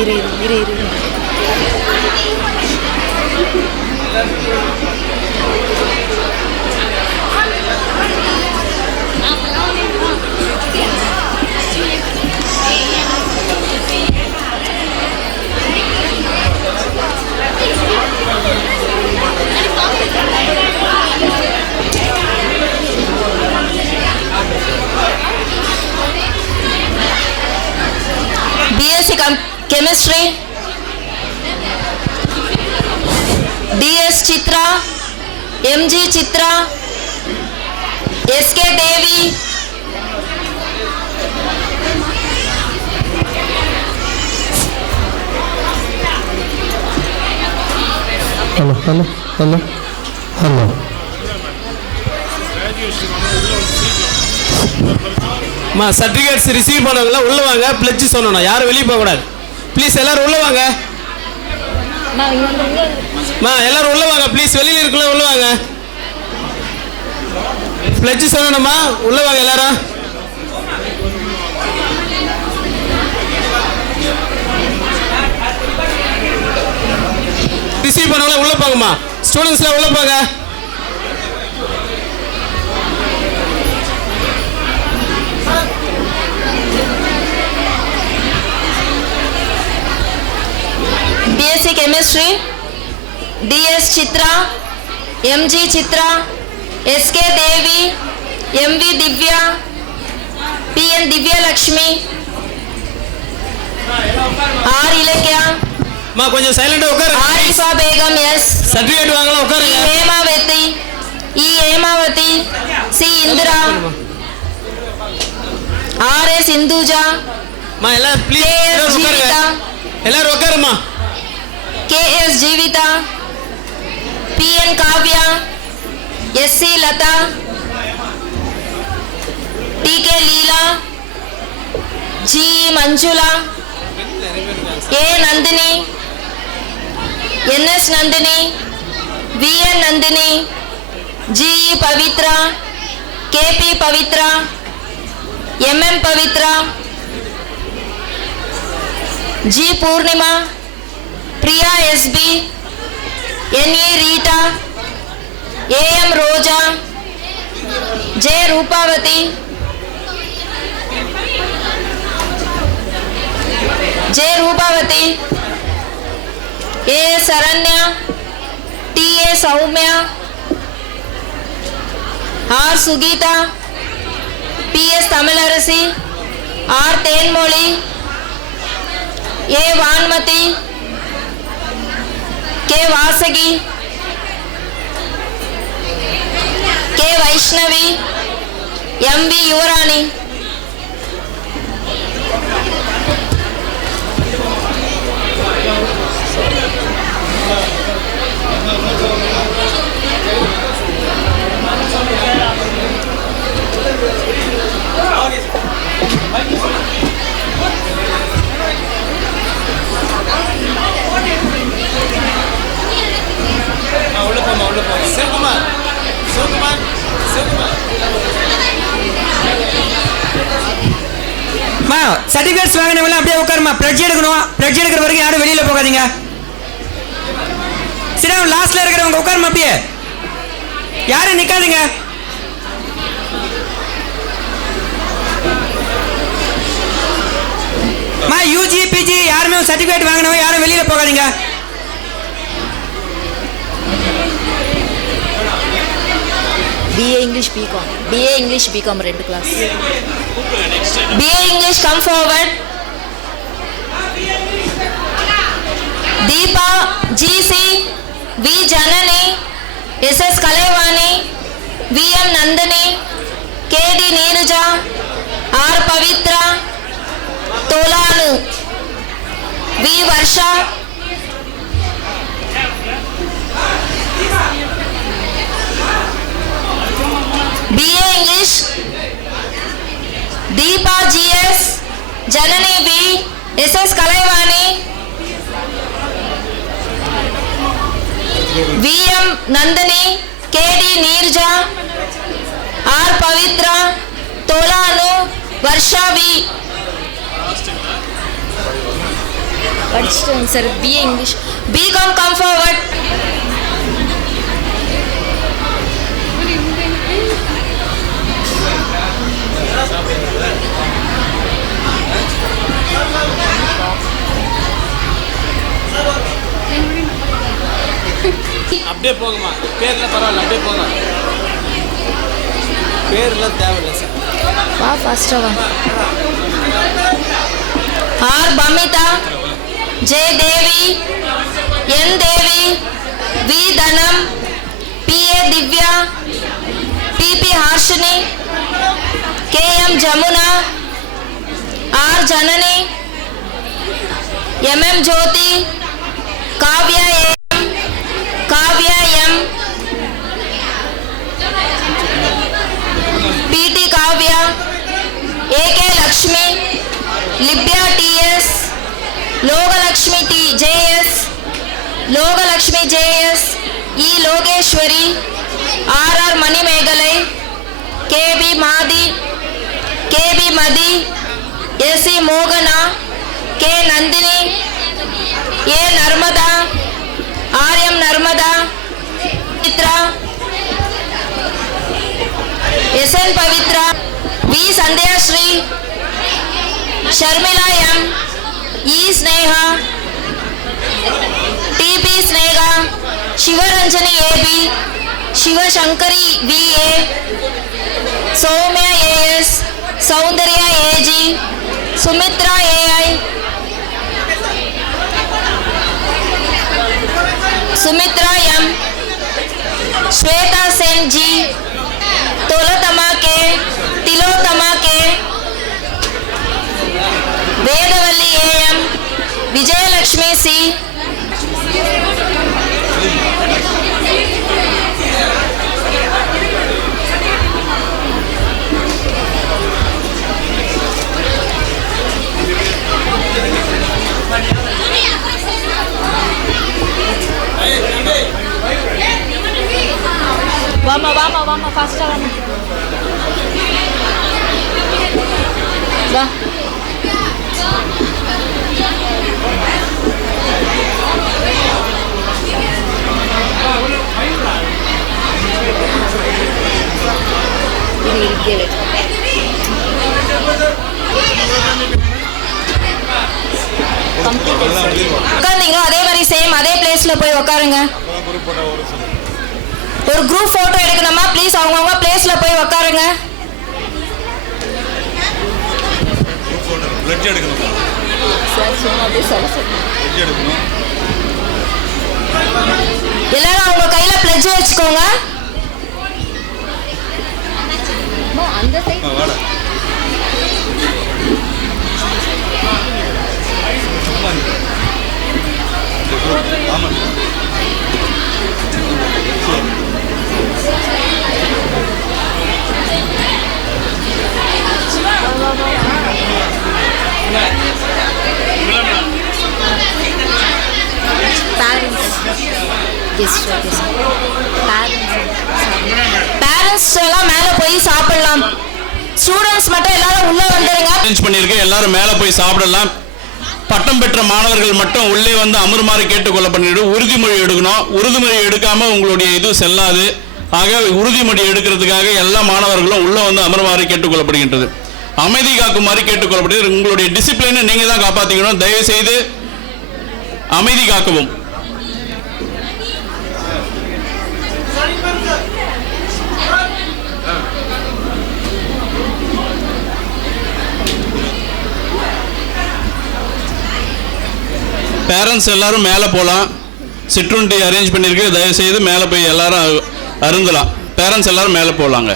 BSc Chemistry. DS Chitra. MG Chitra. SK Devi. Hello. மா certificates receive பண்ணவங்களாம் உள்ள வாங்க. Fledged சொல்லணும், யாரும் வெளியே போகக்கூடாது. Please எல்லாரும் உள்ள வாங்க. மா எல்லாரும் உள்ள வாங்க ப்ளீஸ். வெளியில் இருக்கல உள்ள வாங்க. பிளட்ஜ் சொல்லணுமா, உள்ள வாங்க எல்லாரும். ரிசீவ் பண்ணவங்களாம் உள்ள போங்கம்மா. ஸ்டூடெண்ட்ஸ்லாம் உள்ள போங்க. BSc Chemistry. DS Chitra. MG Chitra. SK Devi. MV Divya. PN Divya Lakshmi. R Ilakya. மா கொஞ்சம் சைலண்டா உட்காருங்க. Arifa Begum. Yes. சர்டிஃபிகேட் வாங்கலாம், உட்காருங்க. Hemavati. E Hemavati. C Indira. RS Induja. மா எல்லாரும் ப்ளீஸ் உட்காருங்க. எல்லாரும் உட்காருமா. KS Jivita. PN Kavya. SC Lata. TK Leela. G Manjula. A Nandini. NS Nandini. VN Nandini. GE Pavitra. KP Pavitra. MM Pavitra. G Purnima. Priya SB. NE Rita. AM Roja. J Rupavati. J Rupavati. A. Saranya, T. A. Saumya, R. Sugita, P. S. Tamilarasi, R. Tenmoli, A. Vanmati, K. Vasagi, K. Vaishnavi, M. V. Yuvarani. Certificates வாங்கினவங்க அப்படியே உட்காருமா. Fledged எடுக்கணும். Fledged எடுக்கிற வரைக்கும் யாரும் வெளியில போகாதீங்க. சரி, லாஸ்ட்ல இருக்கிறவங்க உட்காருமா. அப்படியே யாரும் நிக்காதீங்க. யூஜி பிஜி யாருமே சர்டிஃபிகேட் வாங்கினவங்க யாரும் வெளியில போகாதீங்க. BA English BCom. BA English BCom 2 class. BA English come forward. Deepa GC V Janani SS Kalaivani VM Nandani KD Neeraja R Pavitra Tolanu V Varsha BA English Deepa GS Janani V SS Kalaivani VM Nandani KD Neeraja R Pavitra Tolanu Varsha V. Sir, BA English BCom come forward. அப்படியே போங்கம்மா. பேர்ல பரவாயில்ல, அப்படியே போங்க. பேர்லாம் தேவையில்லை sir. வா ஃபாஸ்டா வா. R Pamitha J Devi N Devi V Dhanam PA Divya PP Harshini KM Jamuna R Janani MM Jothi Kavya AM Kavya M PT Kavya AK Lakshmi Libya TS Lokalakshmi JS Lokalakshmi JS E Lokeswari RR Manimegalai KB Mathi KB Mathi SC மோகனா K Nandhini A Narmada RM Narmada Pavithra SN Pavithra V Sandhyasri Sharmila M E Sneha TP Sneha Sivaranjani AB Sivasankari VA Soumya AS Soundarya AG Sumitra AI Sumitra M Shweta Sen G Tilottama K Tilottama K Vedavalli AM Vijayalakshmi C Vama fast Vama உட்காந்தீங்களோ அதே மாதிரி same அதே பிளேஸ்ல போய் உட்காருங்க. ஒரு group photo எடுக்கணுமா? ப்ளீஸ் அவங்கவுங்க பிளேஸ்ல போய் உட்காருங்க. எல்லாரும் அவங்க கையில பிளட்ஜ் வச்சுக்கோங்க. அந்த சைடு பேரண்ட்ஸ் எல்லாம் மேல போய் சாப்பிடலாம். ஸ்டூடெண்ட்ஸ் மட்டும் எல்லாரும் உள்ள வந்துருங்க. அரேஞ்ச் பண்ணியிருக்கேன், எல்லாரும் மேலே போய் சாப்பிடலாம். பட்டம் பெற்ற மாணவர்கள் மட்டும் உள்ளே வந்து அமருமாறு கேட்டுக்கொள்ளப்பட்டு உறுதிமொழி எடுக்கணும். உறுதிமொழி எடுக்காம உங்களுடைய இது செல்லாது. ஆக உறுதிமொழி எடுக்கிறதுக்காக எல்லா மாணவர்களும் உள்ள வந்து அமருமாறு கேட்டுக்கொள்ளப்படுகின்றது. அமைதி காக்குமாறு கேட்டுக்கொள்ளப்படுகிறது. உங்களுடைய டிசிப்ளினை நீங்க தான் காப்பாற்றிக்கணும். தயவு செய்து அமைதி காக்கவும். பேரண்ட்ஸ் எல்லாரும் மேலே போகலாம். சிற்றுண்டி அரேஞ்ச் பண்ணியிருக்கு, தயவு செய்து மேலே போய் எல்லாரும் அருந்தலாம். பேரண்ட்ஸ் எல்லாரும் மேலே போகலாங்க.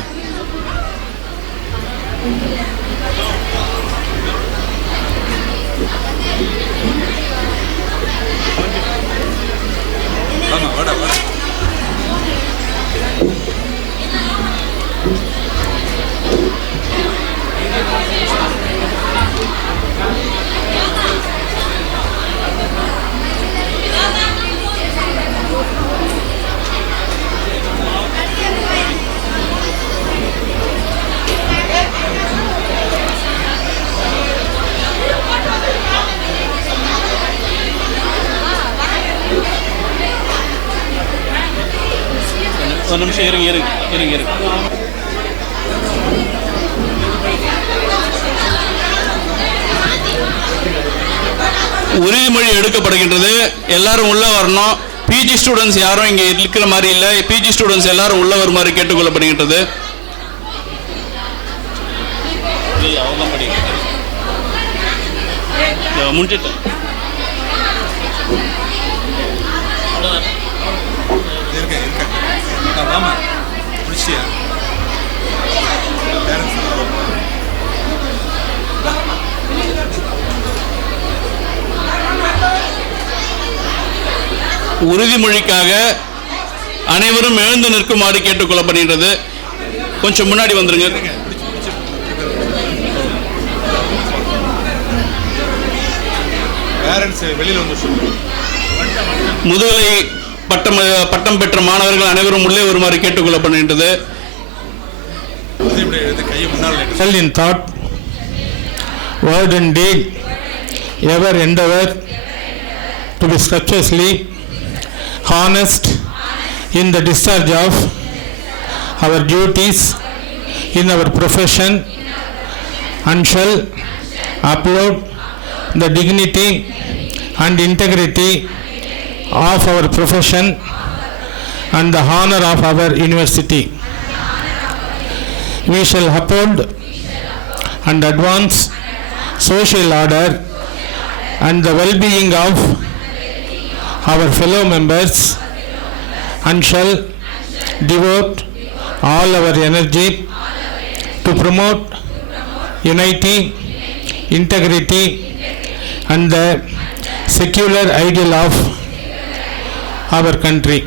ஒரு நிமிஷம் இருங்க. உறுதிமொழி எடுக்கப்படுகின்றது. எல்லாரும் உள்ள வரணும். பிஜி ஸ்டூடெண்ட்ஸ் யாரும் இங்கே இருக்கிற மாதிரி இல்லை. பிஜி ஸ்டூடெண்ட்ஸ் எல்லாரும் உள்ள வருமாறு கேட்டுக்கொள்ளப்படுகின்றது. முடிச்சிட்டேன். உறுதிமொழிக்காக அனைவரும் எழுந்து நிற்குமாறு கேட்டுக்கொள்ளப்படுகின்றது. கொஞ்சம் முன்னாடி வந்துருங்க. முதுகலை பட்டம் பெற்ற மாணவர்கள் அனைவரும் உள்ளே வருமாறு கேட்டுக்கொள்ளப்படுகின்றது. In thought, word and deed, ever endeavor to be scrupulously honest in the discharge of our duties in our profession, and shall uphold the dignity and integrity of our profession and the honor of our university. We shall uphold and advance social order and the well-being of our fellow members, and shall devote all our energy to promote unity, integrity and the secular ideal of our country.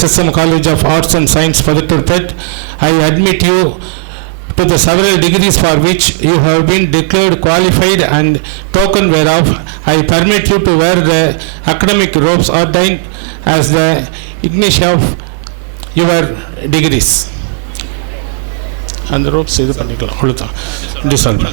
SSM College of Arts and Science, Padaturpet, I admit you to the several degrees for which you have been declared qualified, and token whereof I permit you to wear the academic robes ordained as the ignition of your degrees. And the robes இது பண்ணிக்கலாம் அவ்வளோதான். Dissolve